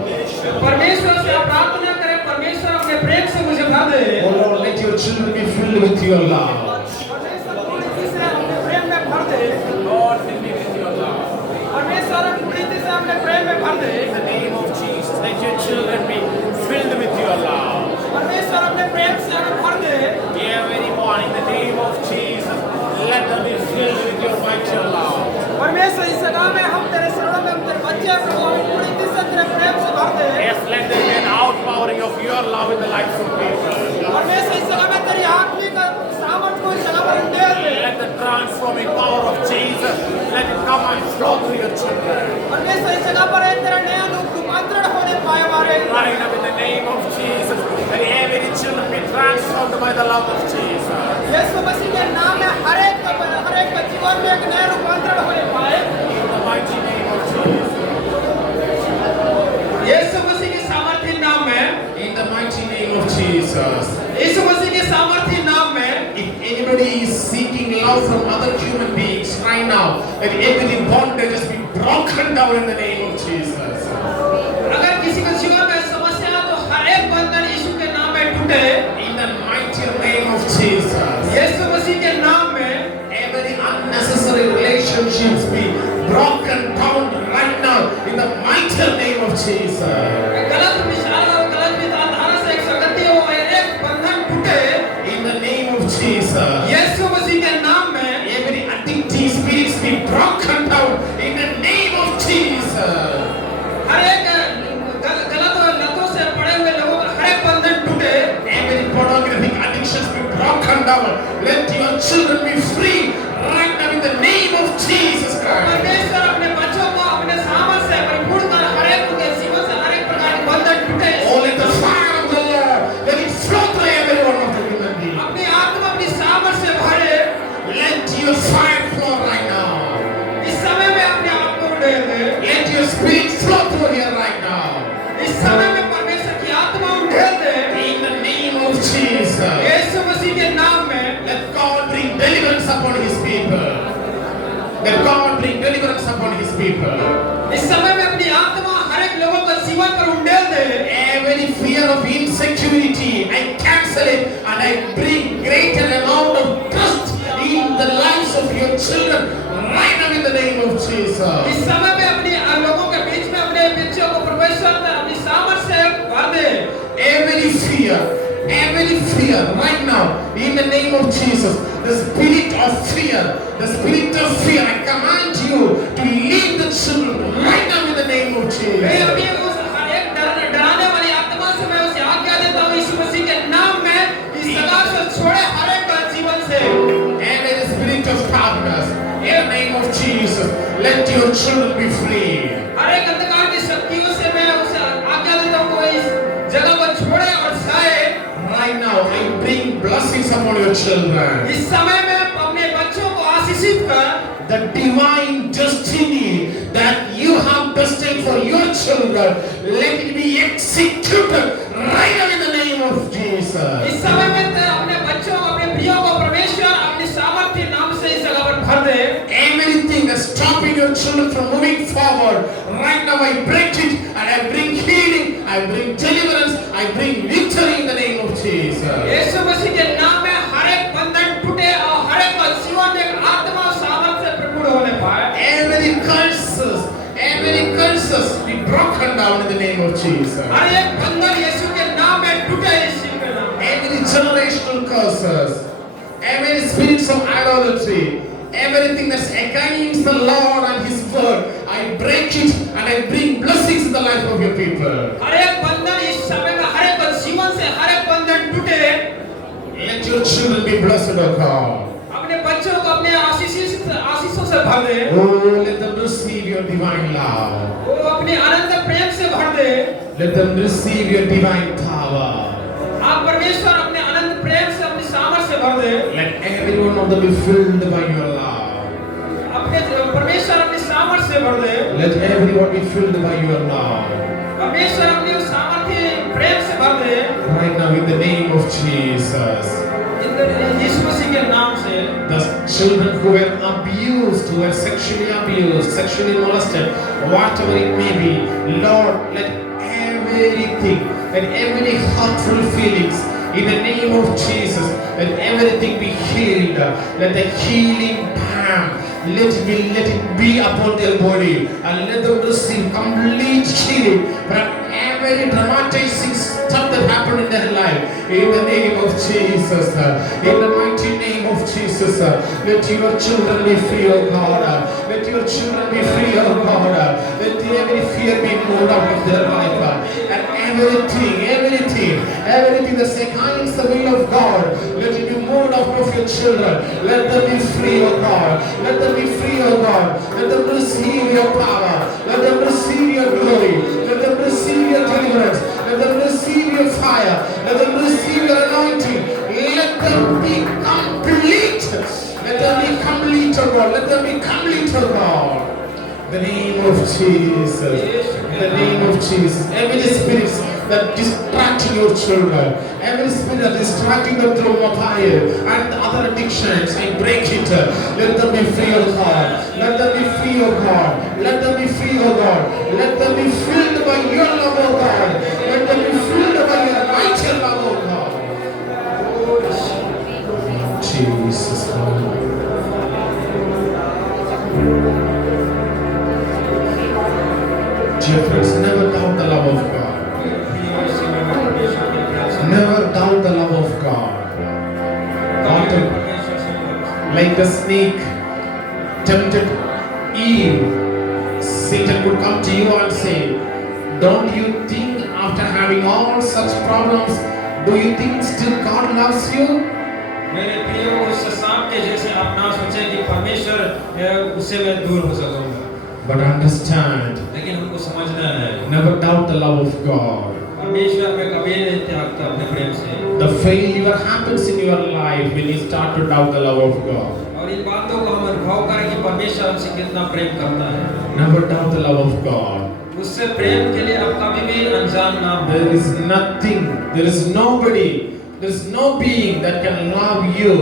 परमेश्वर से आप प्रार्थना करें, परमेश्वर अपने प्रेम से मुझे भर दे। Oh Lord, let your children be filled with your love. परमेश्वर पूरी से अपने प्रेम में भर दे। Lord, fill me with your love. परमेश्वर पूरी से अपने प्रेम में भर दे। In the name of Jesus, let your children be filled with your love. परमेश्वर अपने प्रेम से हमें भर दे। Every morning, in the name of Jesus, let them be filled with your mighty love. परमेश्वर इस जगह में हम तेरे शरणों में हम तेरे बच्चे प्रभु हमें पूरी से तेरे प्रेम से भर दे। Yes, let there be an outpouring of your love in the lives of people. परमेश्वर इस जगह में तेरी आत्मिक सामर्थ को इस जगह पर उंडेल दे। Let the transforming power of Jesus, let it come and flow through your children. परमेश्वर इस जगह पर एक तेरा नया रूपांतरण होने पाए हमारे। Right now in the name of Jesus, let every children be transformed by the love of Jesus. यीशु मसीह के नाम में हर एक के जीवन में एक नया रूपांतरण होने पाए। In the mighty name of Jesus. यीशु मसीह के सामर्थी नाम में, In the mighty name of Jesus. यीशु मसीह के सामर्थी नाम में, If anybody is seeking love from other human beings right now, let every bondage be broken down in the name of Jesus. अगर किसी के जीवन में समस्या है तो हर एक बंधन यीशु के नाम में टूटे। In the mighty name of Jesus. यीशु मसीह के नाम में Every unnecessary relationships be broken down right now in the mighty name of Jesus. गलत विचार और गलत विचारधारा से एक संगति हो एक बंधन टूटे। In the name of Jesus. यीशु मसीह के नाम में Every addictive spirits be broken down in the name of Jesus. हर एक गलत लतों से पड़े हुए लोगों का हर एक बंधन टूटे। Every pornographic addictions be broken down. Let your children be free right now in the name of Jesus Christ. परमेश्वर अपने बच्चों को अपने सामर्थ से परिपूर्ण कर हर एक के जीवन से हर एक प्रकार के बंधन टूटे। Oh, let the fire of the Lord, let it flow through every one of the human beings. अपनी आत्मा अपनी सामर्थ से भरे। Let your fire flow right now. इस समय में अपने आप को उड़ेल दे। Let your spirit flow through here right now. इस समय में परमेश्वर की आत्मा उड़ेल दे। In the name of Jesus. यीशु मसीह के नाम में Let God bring deliverance upon His people. Let God bring deliverance upon His people. इस समय में अपनी आत्मा हर एक लोगों का जीवन पर उंडेल दे। Every fear of insecurity, I cancel it and I bring greater amount of trust in the lives of your children right now in the name of Jesus. इस समय में अपनी लोगों के बीच में अपने बच्चों को परमेश्वर अपनी सामर्थ से भर दे। Every fear right now in the name of Jesus, the spirit of fear, I command you to leave the children right now in the name of मैं Jesus. अभी उस हर एक डराने वाली आत्मा से मैं उसे आज्ञा देता हूँ यीशु मसीह के नाम में इस जगह से छोड़े हर एक का जीवन से। And the spirit of darkness, in the name of Jesus, let your children be free. हर एक अंधकार की शक्तियों से मैं उसे आज्ञा देता हूँ वो इस जगह को छोड़े और जाए। Right now, I bring blessings upon your children. इस समय में अपने बच्चों को आशीषित कर। The divine destiny that you have destined for your children, let it be executed right now in the name of Jesus. इस समय में अपने बच्चों अपने प्रियों को परमेश्वर अपनी सामर्थ्य नाम से इस जगह पर भर दे। Everything that's stopping your children from moving forward, right now I break it and I bring healing, I bring deliverance, I bring victory in the name of Jesus. यीशु मसीह के नाम में हर एक बंधन टूटे और हर एक का जीवन में एक आत्मा और सामर्थ से परिपूर्ण होने पाए। Every curses be broken down in the name of Jesus. हर एक बंधन यीशु के नाम में टूटे यीशु के नाम में। Every generational curses, every spirits of idolatry, everything that's against the Lord and His word, I break it and I bring blessings in the life of your people. हर एक बंधन इस समय में हर एक जीवन से हर एक बंधन टूटे। Let your children be blessed, O God. अपने बच्चों को अपने आशीषों से भर दे। Oh, let them receive your divine love. वो अपने अनंत प्रेम से भर दे। Let them receive your divine power. आप परमेश्वर अपने अनंत प्रेम से अपनी सामर्थ से भर दे। Let every one of them be filled by your love. अपने परमेश्वर अपनी सामर्थ से से भर दे। Let everyone be filled by your love. परमेश्वर अपनी उस सामर्थ्य प्रेम से भर दे। Right now, in the name of Jesus. यीशु मसीह के नाम से The children who were abused, who were sexually abused, sexually molested, whatever it may be, Lord, let every hurtful feelings, in the name of Jesus, let everything be healed. Let the healing balm, let it be upon their body, and let them receive complete healing from every traumatizing stuff that happened in their life. In the name of Jesus, in the mighty name of Jesus, let your children be free, O God. Let your children be free, O God. Let every fear be moved out of their life, and everything that's against the will of God, let it be moved out of your children. Let them be free, O God. Let them be free, O God. Let them receive your power. Let them receive your glory. Let them receive your deliverance. Let them receive your fire. Let them receive your anointing. Let them be complete. Let them be complete, O God. Let them be complete, O God. In the name of Jesus. In the name of Jesus. Every spirit that distracting your children, every spirit that distracting them through mobile and other addictions, I break it. Let them be free, O God. Let them be free, O God. Let them be free, O God. Let them be filled by your love, O God. Let them be filled by your mighty love, O God. Jesus, Lord. Dear friends, never doubt the love of God. Never doubt the love of God. Like the snake tempted Eve, Satan would come to you and say, don't you think after having all such problems, do you think still God loves you? मेरे प्रियो उस सांप के जैसे आप ना सोचें कि परमेश्वर उससे मैं दूर हो सकूंगा। But understand, लेकिन हमको समझना है never doubt the love of God. परमेश्वर में कभी नहीं त्यागता अपने प्रेम से। The failure happens in your life when you start to doubt the love of God. और इन बातों को हम अनुभव करें कि परमेश्वर हमसे कितना प्रेम करता है। Never doubt the love of God. उससे प्रेम के लिए आप कभी भी अनजान ना हो। There is nothing, there is nobody, there is no being that can love you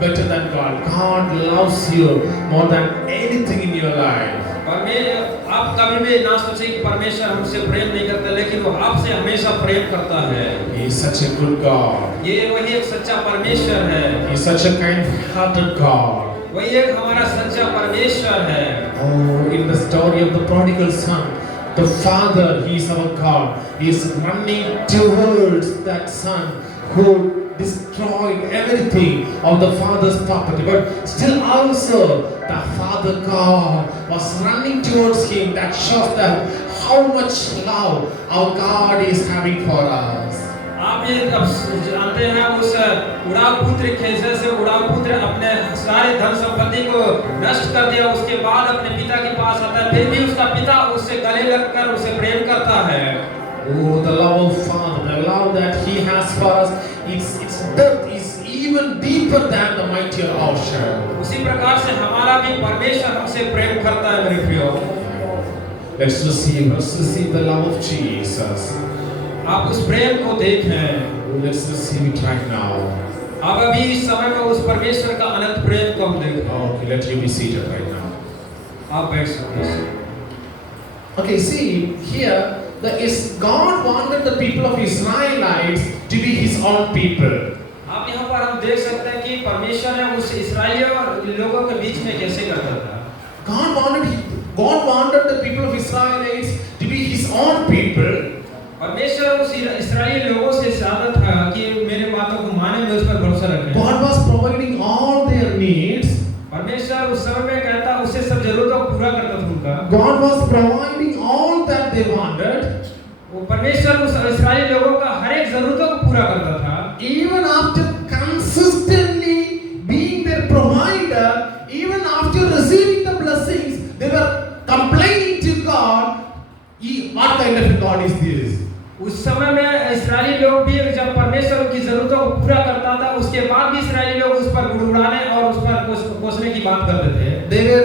better than God. God loves you more than anything in your life. आप कभी भी ना सोचें कि परमेश्वर हमसे प्रेम नहीं करता, लेकिन वो आपसे हमेशा प्रेम करता है। He is such a good God. ये वही एक सच्चा परमेश्वर है। He is such a kind-hearted God. वही एक हमारा सच्चा परमेश्वर है। Oh, in the story of the prodigal son, the father, he is our God. He is running towards that son who destroyed everything of the father's property, but still also the father God was running towards him. That shows that how much love our God is having for us. आप ये अब जानते हैं उस उड़ाव पुत्र के जैसे उड़ाव पुत्र अपने सारे धन संपत्ति को नष्ट कर दिया, उसके बाद अपने पिता के पास आता है, फिर भी उसका पिता उससे गले लगकर उसे प्रेम करता है। Oh, the love of Father, the love that He has for us, its depth is even deeper than the mighty ocean. उसी प्रकार से हमारा भी परमेश्वर हमसे प्रेम करता है मेरे प्रियो। Let's receive the love of Jesus. आप उस प्रेम को देखें। Let's receive it right now. अब अभी इस समय में उस परमेश्वर का अनंत प्रेम को हम देखें। Okay, let you be seated right now. आप बैठ सकते हैं। Okay, see here, God wanted the people of Israelites to be His own people. आप यहाँ पर हम देख सकते हैं कि परमेश्वर ने उस इस्राएलियों लोगों के बीच में कैसे करता था। God wanted the people of Israelites to be His own people. परमेश्वर उस इस्राएली लोगों से ज्यादा था कि मेरे बातों को माने, में उस पर भरोसा रखें। God was providing all their needs. परमेश्वर उस समय में कहता उससे सब जरूरतों को पूरा करता था उनका। God was providing all that they wanted. वो परमेश्वर उस इस्राएली लोगों का हर एक जरूरतों को पूरा करता था। Even after consistently being their provider, even after receiving the blessings, they were complaining to God. What kind of a God is this? उस समय में इस्राएली लोग भी जब परमेश्वर की जरूरतों को पूरा करता था, उसके बाद भी इस्राएली लोग उस पर गुड़गुड़ाने और उस पर कोसने की बात करते थे। They were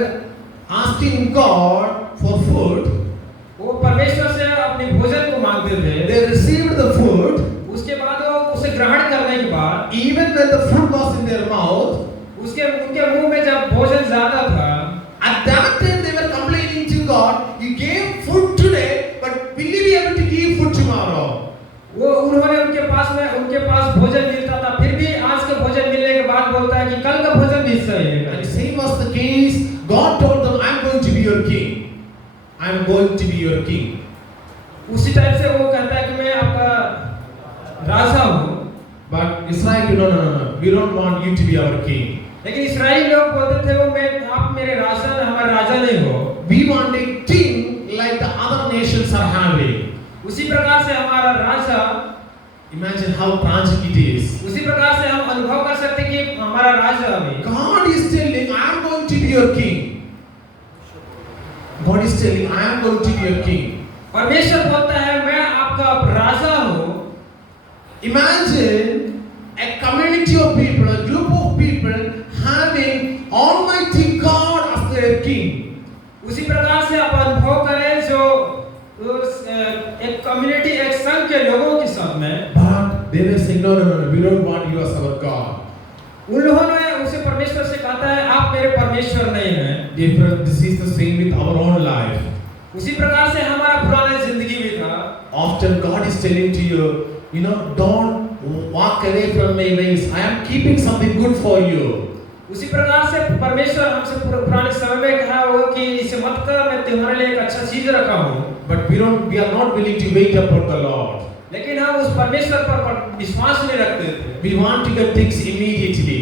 asking God for food. वो परमेश्वर से अपने भोजन को मांगते थे। They received the food. उसके बाद वो उसे ग्रहण करने के बाद Even when the food was in their mouth, उनके मुंह में जब भोजन ज्यादा था, at that time they were complaining to God, you gave food today, but will you be able to give food tomorrow? वो उन्होंने उनके पास भोजन मिलता था, फिर भी आज के भोजन मिलने के बाद बोलता है कि कल का भोजन भी सही है। And same was the case. God told them, I am going to be your king. I am going to be your king. उसी टाइप से वो कहता है कि मैं आपका राजा हूँ। But Israel, no. We don't want you to be our king. लेकिन इस्राएली लोग बोलते थे आप मेरे राजा हमारे राजा नहीं हो। We want a king like the other nations are having. उसी प्रकार से हमारा राजा, Imagine how tragic it is. उसी प्रकार से हम अनुभव कर सकते हैं कि हमारा राजा भी। God is telling, I am going to be your king. God is telling, I am going to be your king. परमेश्वर बोलता है मैं आपका राजा हूँ। Imagine a community of people, a group of people having Almighty God as their king. उसी प्रकार से आप अनुभव करें जो एक कम्युनिटी, एक संघ के लोगों के साथ में। But they were saying, no, we don't want you as our God. उन्होंने उसे परमेश्वर से कहा है आप मेरे परमेश्वर नहीं हैं। Different. This is the same with our own life. उसी प्रकार से हमारा पुराना जिंदगी भी था। Often God is telling to you, don't walk away from my ways. I am keeping something good for you. उसी प्रकार से परमेश्वर हमसे पुराने समय में कहा हो कि इसे मत कर, मैं तुम्हारे लिए एक अच्छा चीज रखा हूँ। But we are not willing to wait upon the Lord. लेकिन हम उस परमेश्वर पर विश्वास नहीं रखते थे। We want to get things immediately.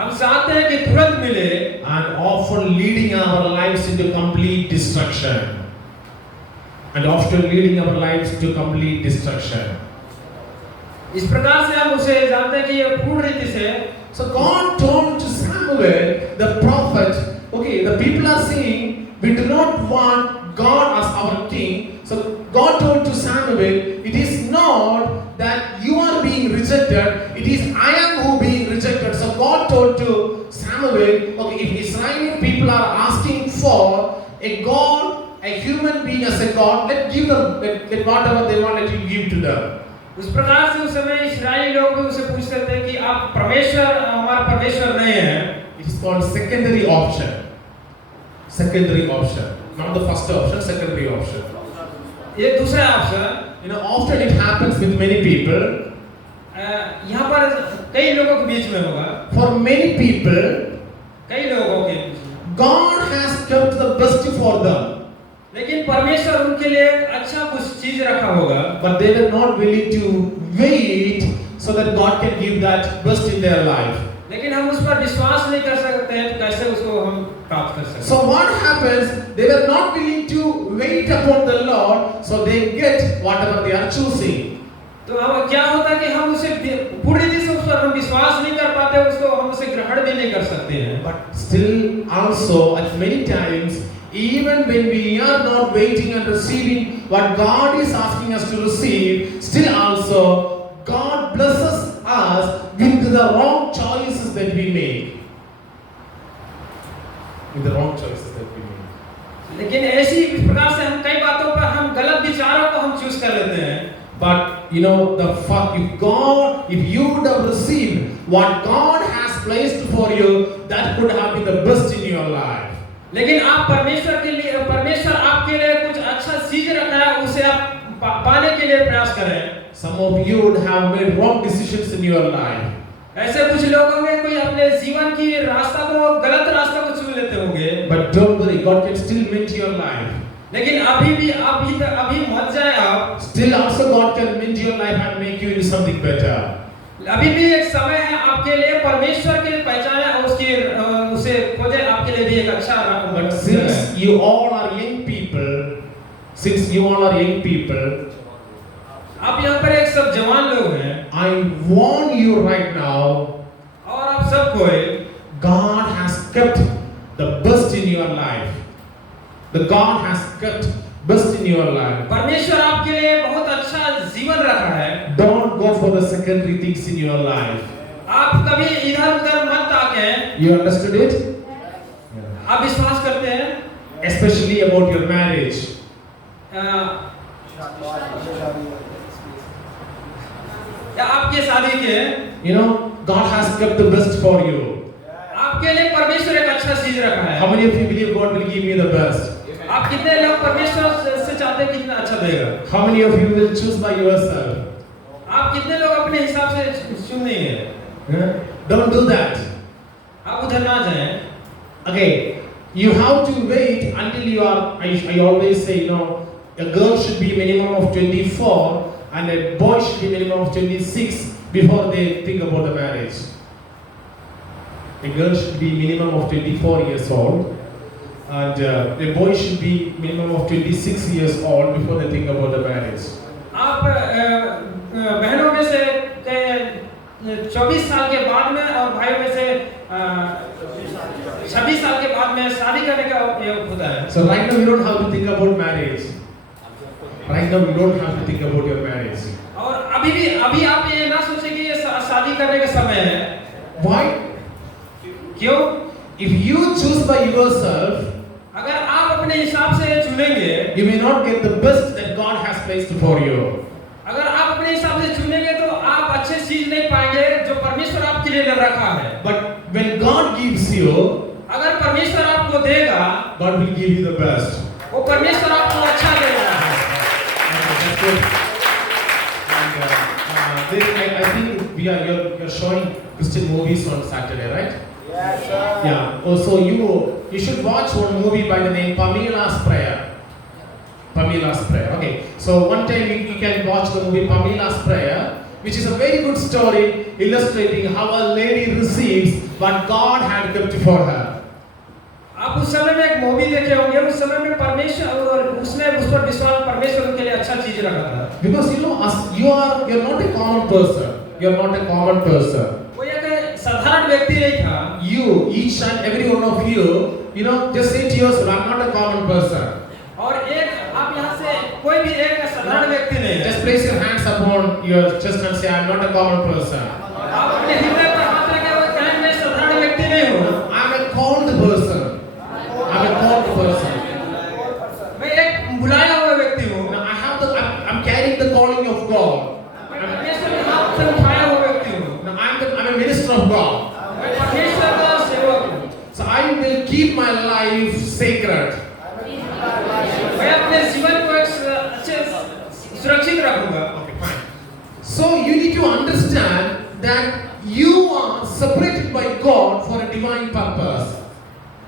हम चाहते हैं कि तुरंत मिले। And often leading our lives into complete destruction. इस प्रकार से हम उसे जानते हैं कि ये पूर्ण रीति से। So God told to Samuel, the prophet, okay, the people are saying, we do not want God as our king. So God told to Samuel, it is not that you are being rejected, it is I am who being rejected. So God told to Samuel, okay, if Israeli people are asking for a God, a human being as a God, let give them, let whatever they want, let you give to them. उस प्रकार से उस समय इस्राएली लोग भी उसे पूछते थे कि आप परमेश्वर हमारा परमेश्वर नहीं है। It is called secondary option. Secondary option, not the first option, secondary option. ये दूसरा option. Often it happens with many people. यहाँ पर कई लोगों के बीच में होगा। For many people, कई लोगों के बीच में God has kept the best for them. लेकिन परमेश्वर उनके लिए अच्छा कुछ चीज रखा होगा। But they were not willing to wait so that God can give that best in their life. लेकिन हम उस पर विश्वास नहीं कर सकते हैं तो कैसे उसको हम प्राप्त कर सकते हैं। So what happens? They were not willing to wait upon the Lord, so they get whatever they are choosing. तो अब क्या होता है कि हम उसे पूरी रीति से उस पर हम विश्वास नहीं कर पाते, उसको हम उसे ग्रहण भी नहीं कर सकते हैं। But still also at many times, even when we are not waiting and receiving what God is asking us to receive, still also God blesses us with the wrong choices that we make. With the wrong choices that we make. लेकिन ऐसी प्रकार से हम कई बातों पर हम गलत विचारों को हम चूज कर लेते हैं। But if you would have received what God has placed for you, that could have been the best in your life. लेकिन आप परमेश्वर आपके लिए कुछ अच्छा चीज रखा है, उसे आप पाने के लिए प्रयास करें। Some of you would have made wrong decisions in your life. ऐसे कुछ लोग होंगे कोई अपने जीवन की रास्ता को गलत रास्ता को चुन लेते होंगे। But don't worry, God can still mend your life. लेकिन अभी मत जाए आप। Still also God can mend your life and make you into something better. अभी भी एक समय है आपके लिए परमेश्वर के पहचाने और उसे खोजे आपके लिए भी एक अच्छा रास्ता। But since you all are young people, आप यहाँ पर एक सब जवान लोग हैं। I warn you right now, और आप सबको God has kept the best in your life. The God has kept best in your life. परमेश्वर आपके लिए बहुत अच्छा जीवन रखा है। Don't go for the secondary things in your life. आप कभी इधर उधर मत ताकें। You understood it? आप विश्वास करते हैं? especially about your marriage. या आपके शादी के You know, God has kept the best for you. आपके लिए परमेश्वर एक अच्छा चीज रखा है। How many of you believe God will give me the best? आप कितने लोग परमेश्वर से चाहते हैं कितना अच्छा देगा? How many of you will choose by yourself? आप कितने लोग अपने हिसाब से चुनेंगे? Huh? Don't do that. आप उधर ना जाएं। Okay, you have to wait until you are. I always say, you know, a girl should be minimum of 24 and a boy should be minimum of 26 before they think about the marriage. A girl should be minimum of 24 years old and a boy should be minimum of 26 years old before they think about the marriage. आप बहनों में से 24 साल के बाद में और भाइयों में से 26 साल के बाद में शादी करने का उपयोग होता है। So right now you don't have to think about marriage. Right now you don't have to think about your marriage. और अभी आप ये ना सोचें कि ये शादी करने का समय है। Why? क्यों? If you choose by yourself, अगर आप अपने हिसाब से चुनेंगे, you may not get the best that God has placed for you. अगर आप अपने हिसाब से चुनेंगे तो आप अच्छे चीज नहीं पाएंगे जो परमेश्वर आपके लिए रखा है। But when God gives you, अगर परमेश्वर आपको देगा, God will give you the best. वो परमेश्वर आपको अच्छा देगा। That's good. And I think you're showing Christian movies on Saturday, right? Yes, sir. Yeah. Also, you should watch one movie by the name Pamela's Prayer. Pamela's Prayer. Okay. So one time you can watch the movie Pamela's Prayer, which is a very good story illustrating how a lady receives what God had kept for her. आप उस समय में एक movie देखे होंगे, उस समय में परमेश्वर और उसने उस पर विश्वास परमेश्वर के लिए अच्छा चीज रखा था। Because you know, you're not a common person. You're not a common person. वो एक साधारण व्यक्ति नहीं था। You, each and every one of you, you know, just say to yourself, I'm not a common person. और एक आप यहाँ से कोई भी एक साधारण व्यक्ति नहीं है। Just place your hands upon your chest and say, I'm not a common person. आप अपने हृदय पर हाथ रखें और कहें मैं साधारण व्यक्ति नहीं हूँ। I'm a called person. I'm a called person. मैं एक बुलाया हुआ व्यक्ति हूँ। Now I'm carrying the calling of God. मैं परमेश्वर के हाथ से उठाया हुआ व्यक्ति हूँ। Now I'm a minister of God. मैं परमेश्वर का सेवक हूँ। So I will keep my life sacred. मैं अपने जीवन को एक अच्छे सुरक्षित रखूंगा। Okay, fine. So you need to understand that you are separated by God for a divine purpose.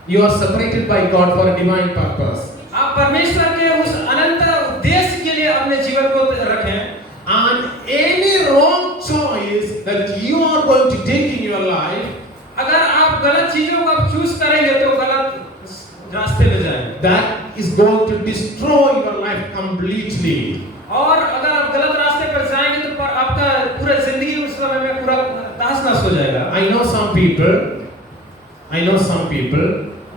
You are separated by God for a divine purpose. आप परमेश्वर के उस अनंत उद्देश्य के लिए अपने जीवन को रखें। And any wrong choice that you are going to take in your life, अगर आप गलत चीजों को चूज करेंगे तो गलत रास्ते पे जाएंगे। that is going to destroy your life completely. और अगर आप गलत रास्ते पर जाएंगे तो आपका पूरा जिंदगी उस समय में पूरा तहस-नहस हो जाएगा। I know some people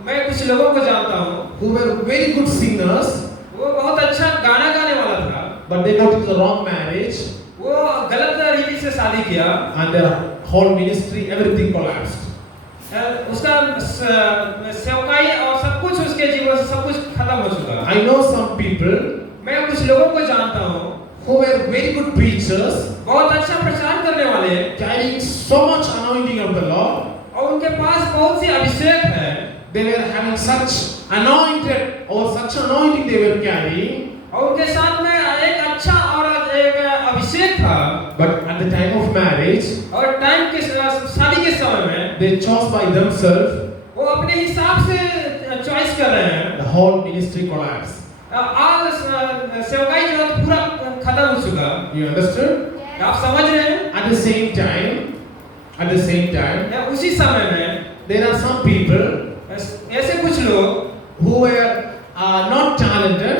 मैं कुछ लोगों को जानता हूँ who were very good singers, वो बहुत अच्छा गाना गाने वाला था, but they got into the wrong marriage वो गलत रीति से शादी किया and their whole ministry, everything collapsed. उसका सेवकाई और सब कुछ उसके जीवन से सब कुछ खत्म हो चुका। I know some people मैं कुछ लोगों को जानता हूँ who were very good preachers, बहुत अच्छा प्रचार करने वाले, carrying so much anointing of the Lord. और उनके पास बहुत सी अभिषेक है। They were having such anointing they were carrying. और उनके साथ में एक अच्छा और एक अभिषेक था। But at the time of marriage, और टाइम के शादी के समय में they chose by themselves. वो अपने हिसाब से चॉइस कर रहे हैं। The whole ministry collapsed. आज सेवकाई जो है पूरा खत्म हो चुका। You understood? आप समझ रहे हैं? At the same time, या उसी समय में there are some people ऐसे कुछ लोग who were not talented.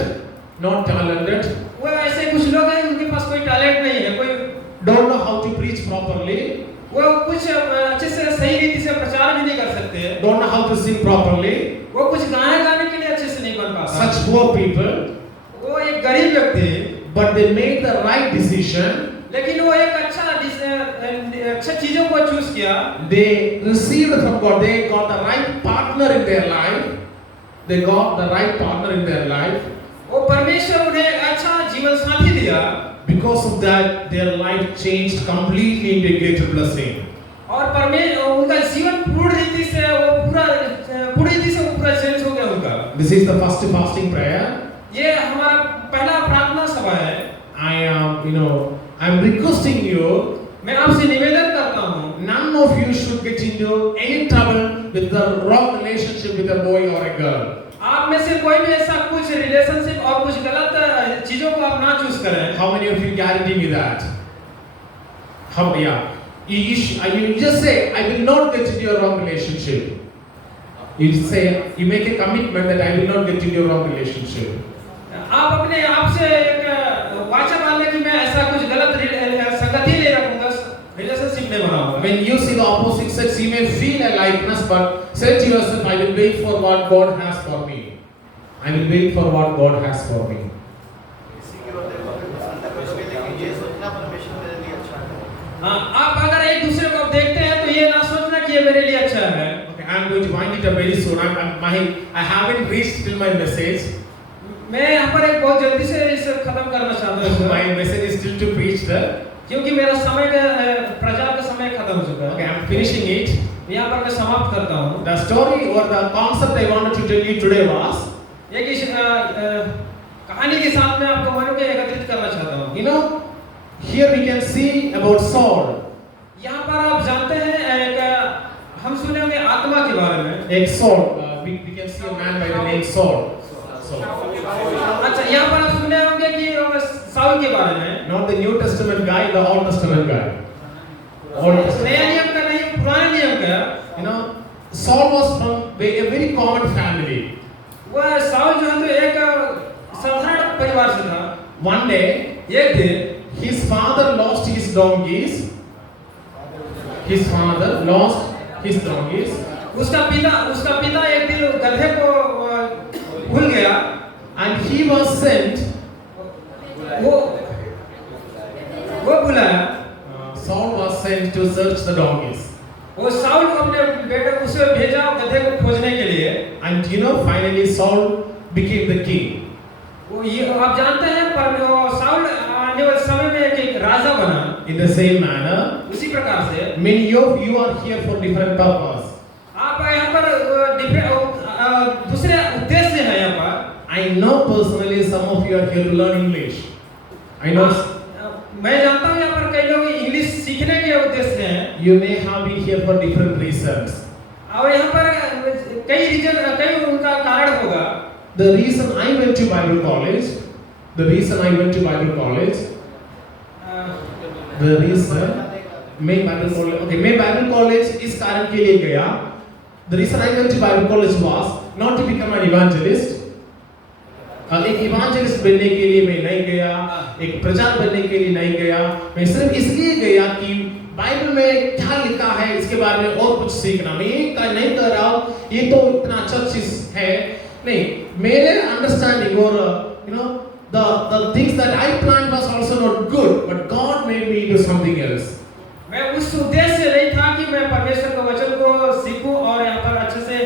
वो ऐसे कुछ लोग हैं उनके पास कोई टैलेंट नहीं है, कोई Don't know how to preach properly. वो कुछ अच्छे से सही रीति से प्रचार भी नहीं कर सकते। Don't know how to sing properly. वो कुछ गाना गाने के लिए अच्छे से नहीं बन पाता। Such poor people. वो एक गरीब व्यक्ति, But they made the right decision. लेकिन वो एक अच्छा चीजों को चूज किया। They received from God. They got the right partner in their life. they got the right partner in their life. वो परमेश्वर उन्हें एक अच्छा जीवन साथी दिया, Because of that, their life changed completely into a greater blessing. और उनका जीवन पूर्ण रीति से वो पूरा चेंज हो गया उनका। This is the first fasting prayer. ये हमारा पहला प्रार्थना सभा है। I'm requesting you, मैं आपसे निवेदन करता हूँ, none of you should get into any trouble with the wrong relationship with a boy or a girl. आप में से कोई भी ऐसा कुछ रिलेशनशिप और कुछ गलत चीजों को आप ना चूज करें। How many of you guarantee me that? You just say, I will not get into a wrong relationship. You make a commitment that I will not get into a wrong relationship. आप अपने आप से एक वाचा बांधे कि मैं ऐसा कुछ गलत संगति नहीं रखूंगा, रिलेशनशिप नहीं बनाऊंगा। When you see the opposite sex, you may feel a likeness, but say to yourself, I will wait for what God has for me. I will wait for what God has for me. आप अगर एक दूसरे को देखते हैं तो ये ना सोचना कि ये मेरे लिए अच्छा है। Okay, I am going to wind it up very soon. I haven't reached till my message. मैं यहाँ पर एक बहुत जल्दी से इसे खत्म करना चाहता हूँ। My message is still to preach there. क्योंकि मेरा समय प्रचार का समय खत्म हो चुका है। Okay, I am finishing it. यहाँ पर मैं समाप्त करता हूँ। The story or the concept I wanted to tell you today was, कहानी के साथ में आपको मन को एकत्रित करना चाहता हूँ। Here we can see about Saul. यहाँ पर आप जानते हैं हम सुने होंगे आत्मा के बारे में। एक Saul, we can see a man by the name Saul. अच्छा, यहाँ पर आप सुने होंगे कि साउल के बारे में। Not the New Testament guy, the Old Testament guy. नया नियम का नहीं, पुराने नियम का। Saul was from a very common family. वह साउल जो है तो एक साधारण परिवार से था। One day, एक दिन his father lost his donkeys. His father lost his donkeys. उसका पिता एक दिन गधे को भूल गया, and he was sent. वो बुलाया। Saul was sent to search the donkeys. वो साउल को अपने बेटे को उसे भेजा गधे को खोजने के लिए। And finally Saul became the king. वो ये आप जानते हैं पर साउल आने वाले समय में एक राजा बना। In the same manner, उसी प्रकार से many of you are here for different purpose. आप यहाँ पर दूसरे उद्देश्य हैं यहाँ पर। I know personally some of you are here to learn English. I know. मैं जानता हूँ यहाँ पर कई लोग इंग्लिश सीखने के उद्देश्य हैं। You may have been here for different reasons. और यहाँ पर कई उनका कारण होगा। The reason I went to Bible college, मैं Bible college इस कारण के लिए गया। The reason I went to Bible college was not to become an evangelist. एक इवांजेलिस्ट बनने के लिए मैं नहीं गया, एक प्रचारक बनने के लिए नहीं गया। मैं सिर्फ इसलिए गया कि बाइबल में क्या लिखा है इसके बारे में और कुछ सीखना। मैं ये नहीं कर रहा हूँ ये तो इतना अच्छा चीज है, नहीं। मेरे अंडरस्टैंडिंग और the things that I planned was also not good, but God made me do something else. मैं उस उद्देश्य से नहीं था कि मैं परमेश्वर के वचन को सीखूं और यहाँ पर अच्छे से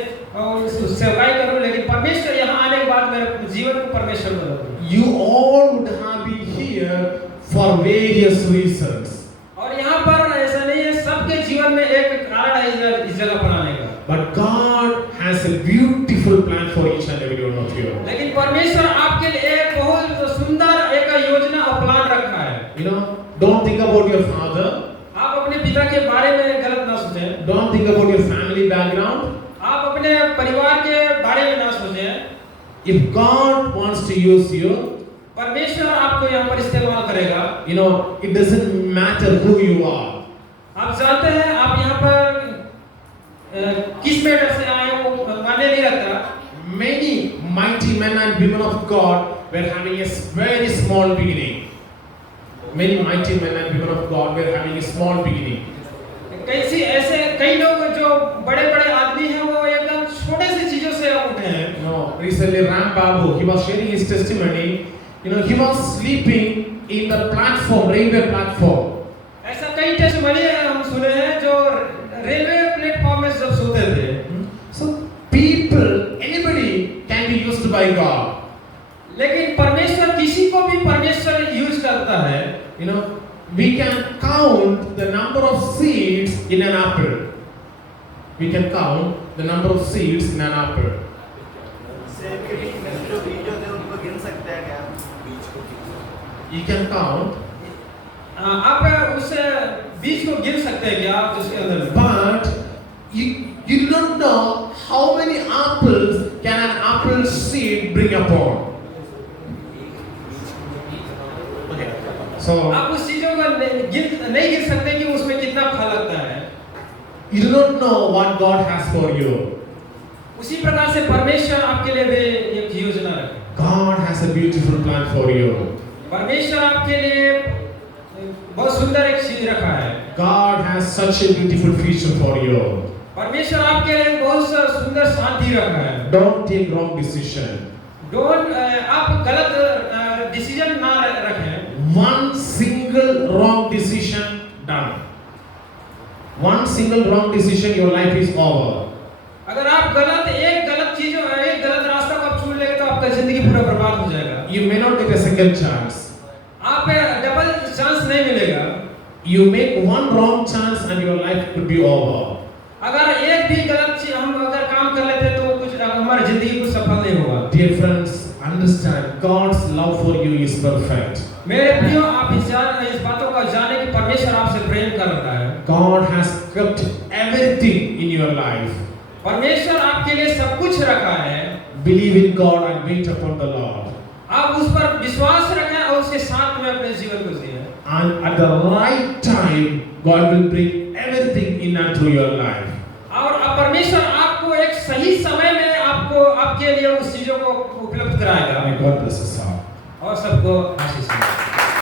सेवाई करूं, लेकिन परमेश्वर यहाँ आने के बाद मेरे जीवन को परमेश्वर बदल। You all would have been here for various reasons. और यहाँ पर ऐसा नहीं है, सबके जीवन में एक कारण है इस जगह पर आने का। But God has a beautiful plan for each and every one of you. लेकिन परमेश्वर आपके लिए एक बहुत सुंदर एक योजना और प्लान रखा है। Don't think about your father. आप अपने पिता के बारे में गलत ना सोचें। Don't think about your family background. आप अपने परिवार के बारे में ना सोचें। If God wants to use you, परमेश्वर आपको यहाँ पर इस्तेमाल करेगा। it doesn't matter who you are. आप जानते हैं आप यहाँ पर किस मैटर से आए हो माने नहीं रखता। Many mighty men and women of God were having a very small beginning. Many mighty men and women of God were having a small beginning. कई लोग जो बड़े-बड़े आदमी हैं वो एकदम छोटे से चीजों से उठे हैं। Recently Ram Babu, he was sharing his testimony. He was sleeping in the platform, railway platform. ऐसा कई टेस्टिमनी हम सुने हैं जो रेलवे प्लेटफॉर्म में जब सोते थे। So people, anybody by God. लेकिन परमेश्वर किसी को भी परमेश्वर यूज करता है। You know, we can count the number of seeds in an apple. We can count the number of seeds in an apple. सेब के बीज में से जो बीज होते हैं उनको गिन सकते हैं क्या? You can count, आप उस बीज को गिन सकते हैं क्या आप उसके अंदर? but you do not know how many apples can an apple seed bring upon. Okay. So आप उस चीजों को नहीं गिन सकते कि उसमें कितना फल लगता है। you do not know what God has for you. उसी प्रकार से परमेश्वर आपके लिए भी एक योजना रखे। God has a beautiful plan for you. परमेश्वर आपके लिए बहुत सुंदर एक चीज रखा है। God has such a beautiful future for you. परमेश्वर आपके लिए बहुत सुंदर शांति रखा है। Don't take wrong decision. आप गलत डिसीजन ना रखें। One single wrong decision done. One single wrong decision, your life is over. अगर आप एक गलत रास्ता को आप चुन लेंगे तो आपका जिंदगी पूरा बर्बाद हो जाएगा। You may not get a second chance. आप डबल चांस नहीं मिलेगा। You make one wrong chance and your life could be over. अगर एक भी गलत चीज हम अगर काम कर लेते तो कुछ हमारी जिंदगी कुछ सफल नहीं होगा। Dear friends, understand God's love for you is perfect. मेरे प्रियो, आप इस बातों को जाने कि परमेश्वर आपसे प्रेम करता है। God has kept everything in your life. परमेश्वर आपके लिए सब कुछ रखा है। Believe in God and wait upon the Lord. आप उस पर विश्वास रखें और उसके साथ में अपने जीवन को जिएं। And at the right time, God will bring everything in unto your life. और परमेश्वर आपको एक सही समय में आपके लिए उस चीजों को उपलब्ध कराएगा। May God bless us all. और सबको आशीष दें।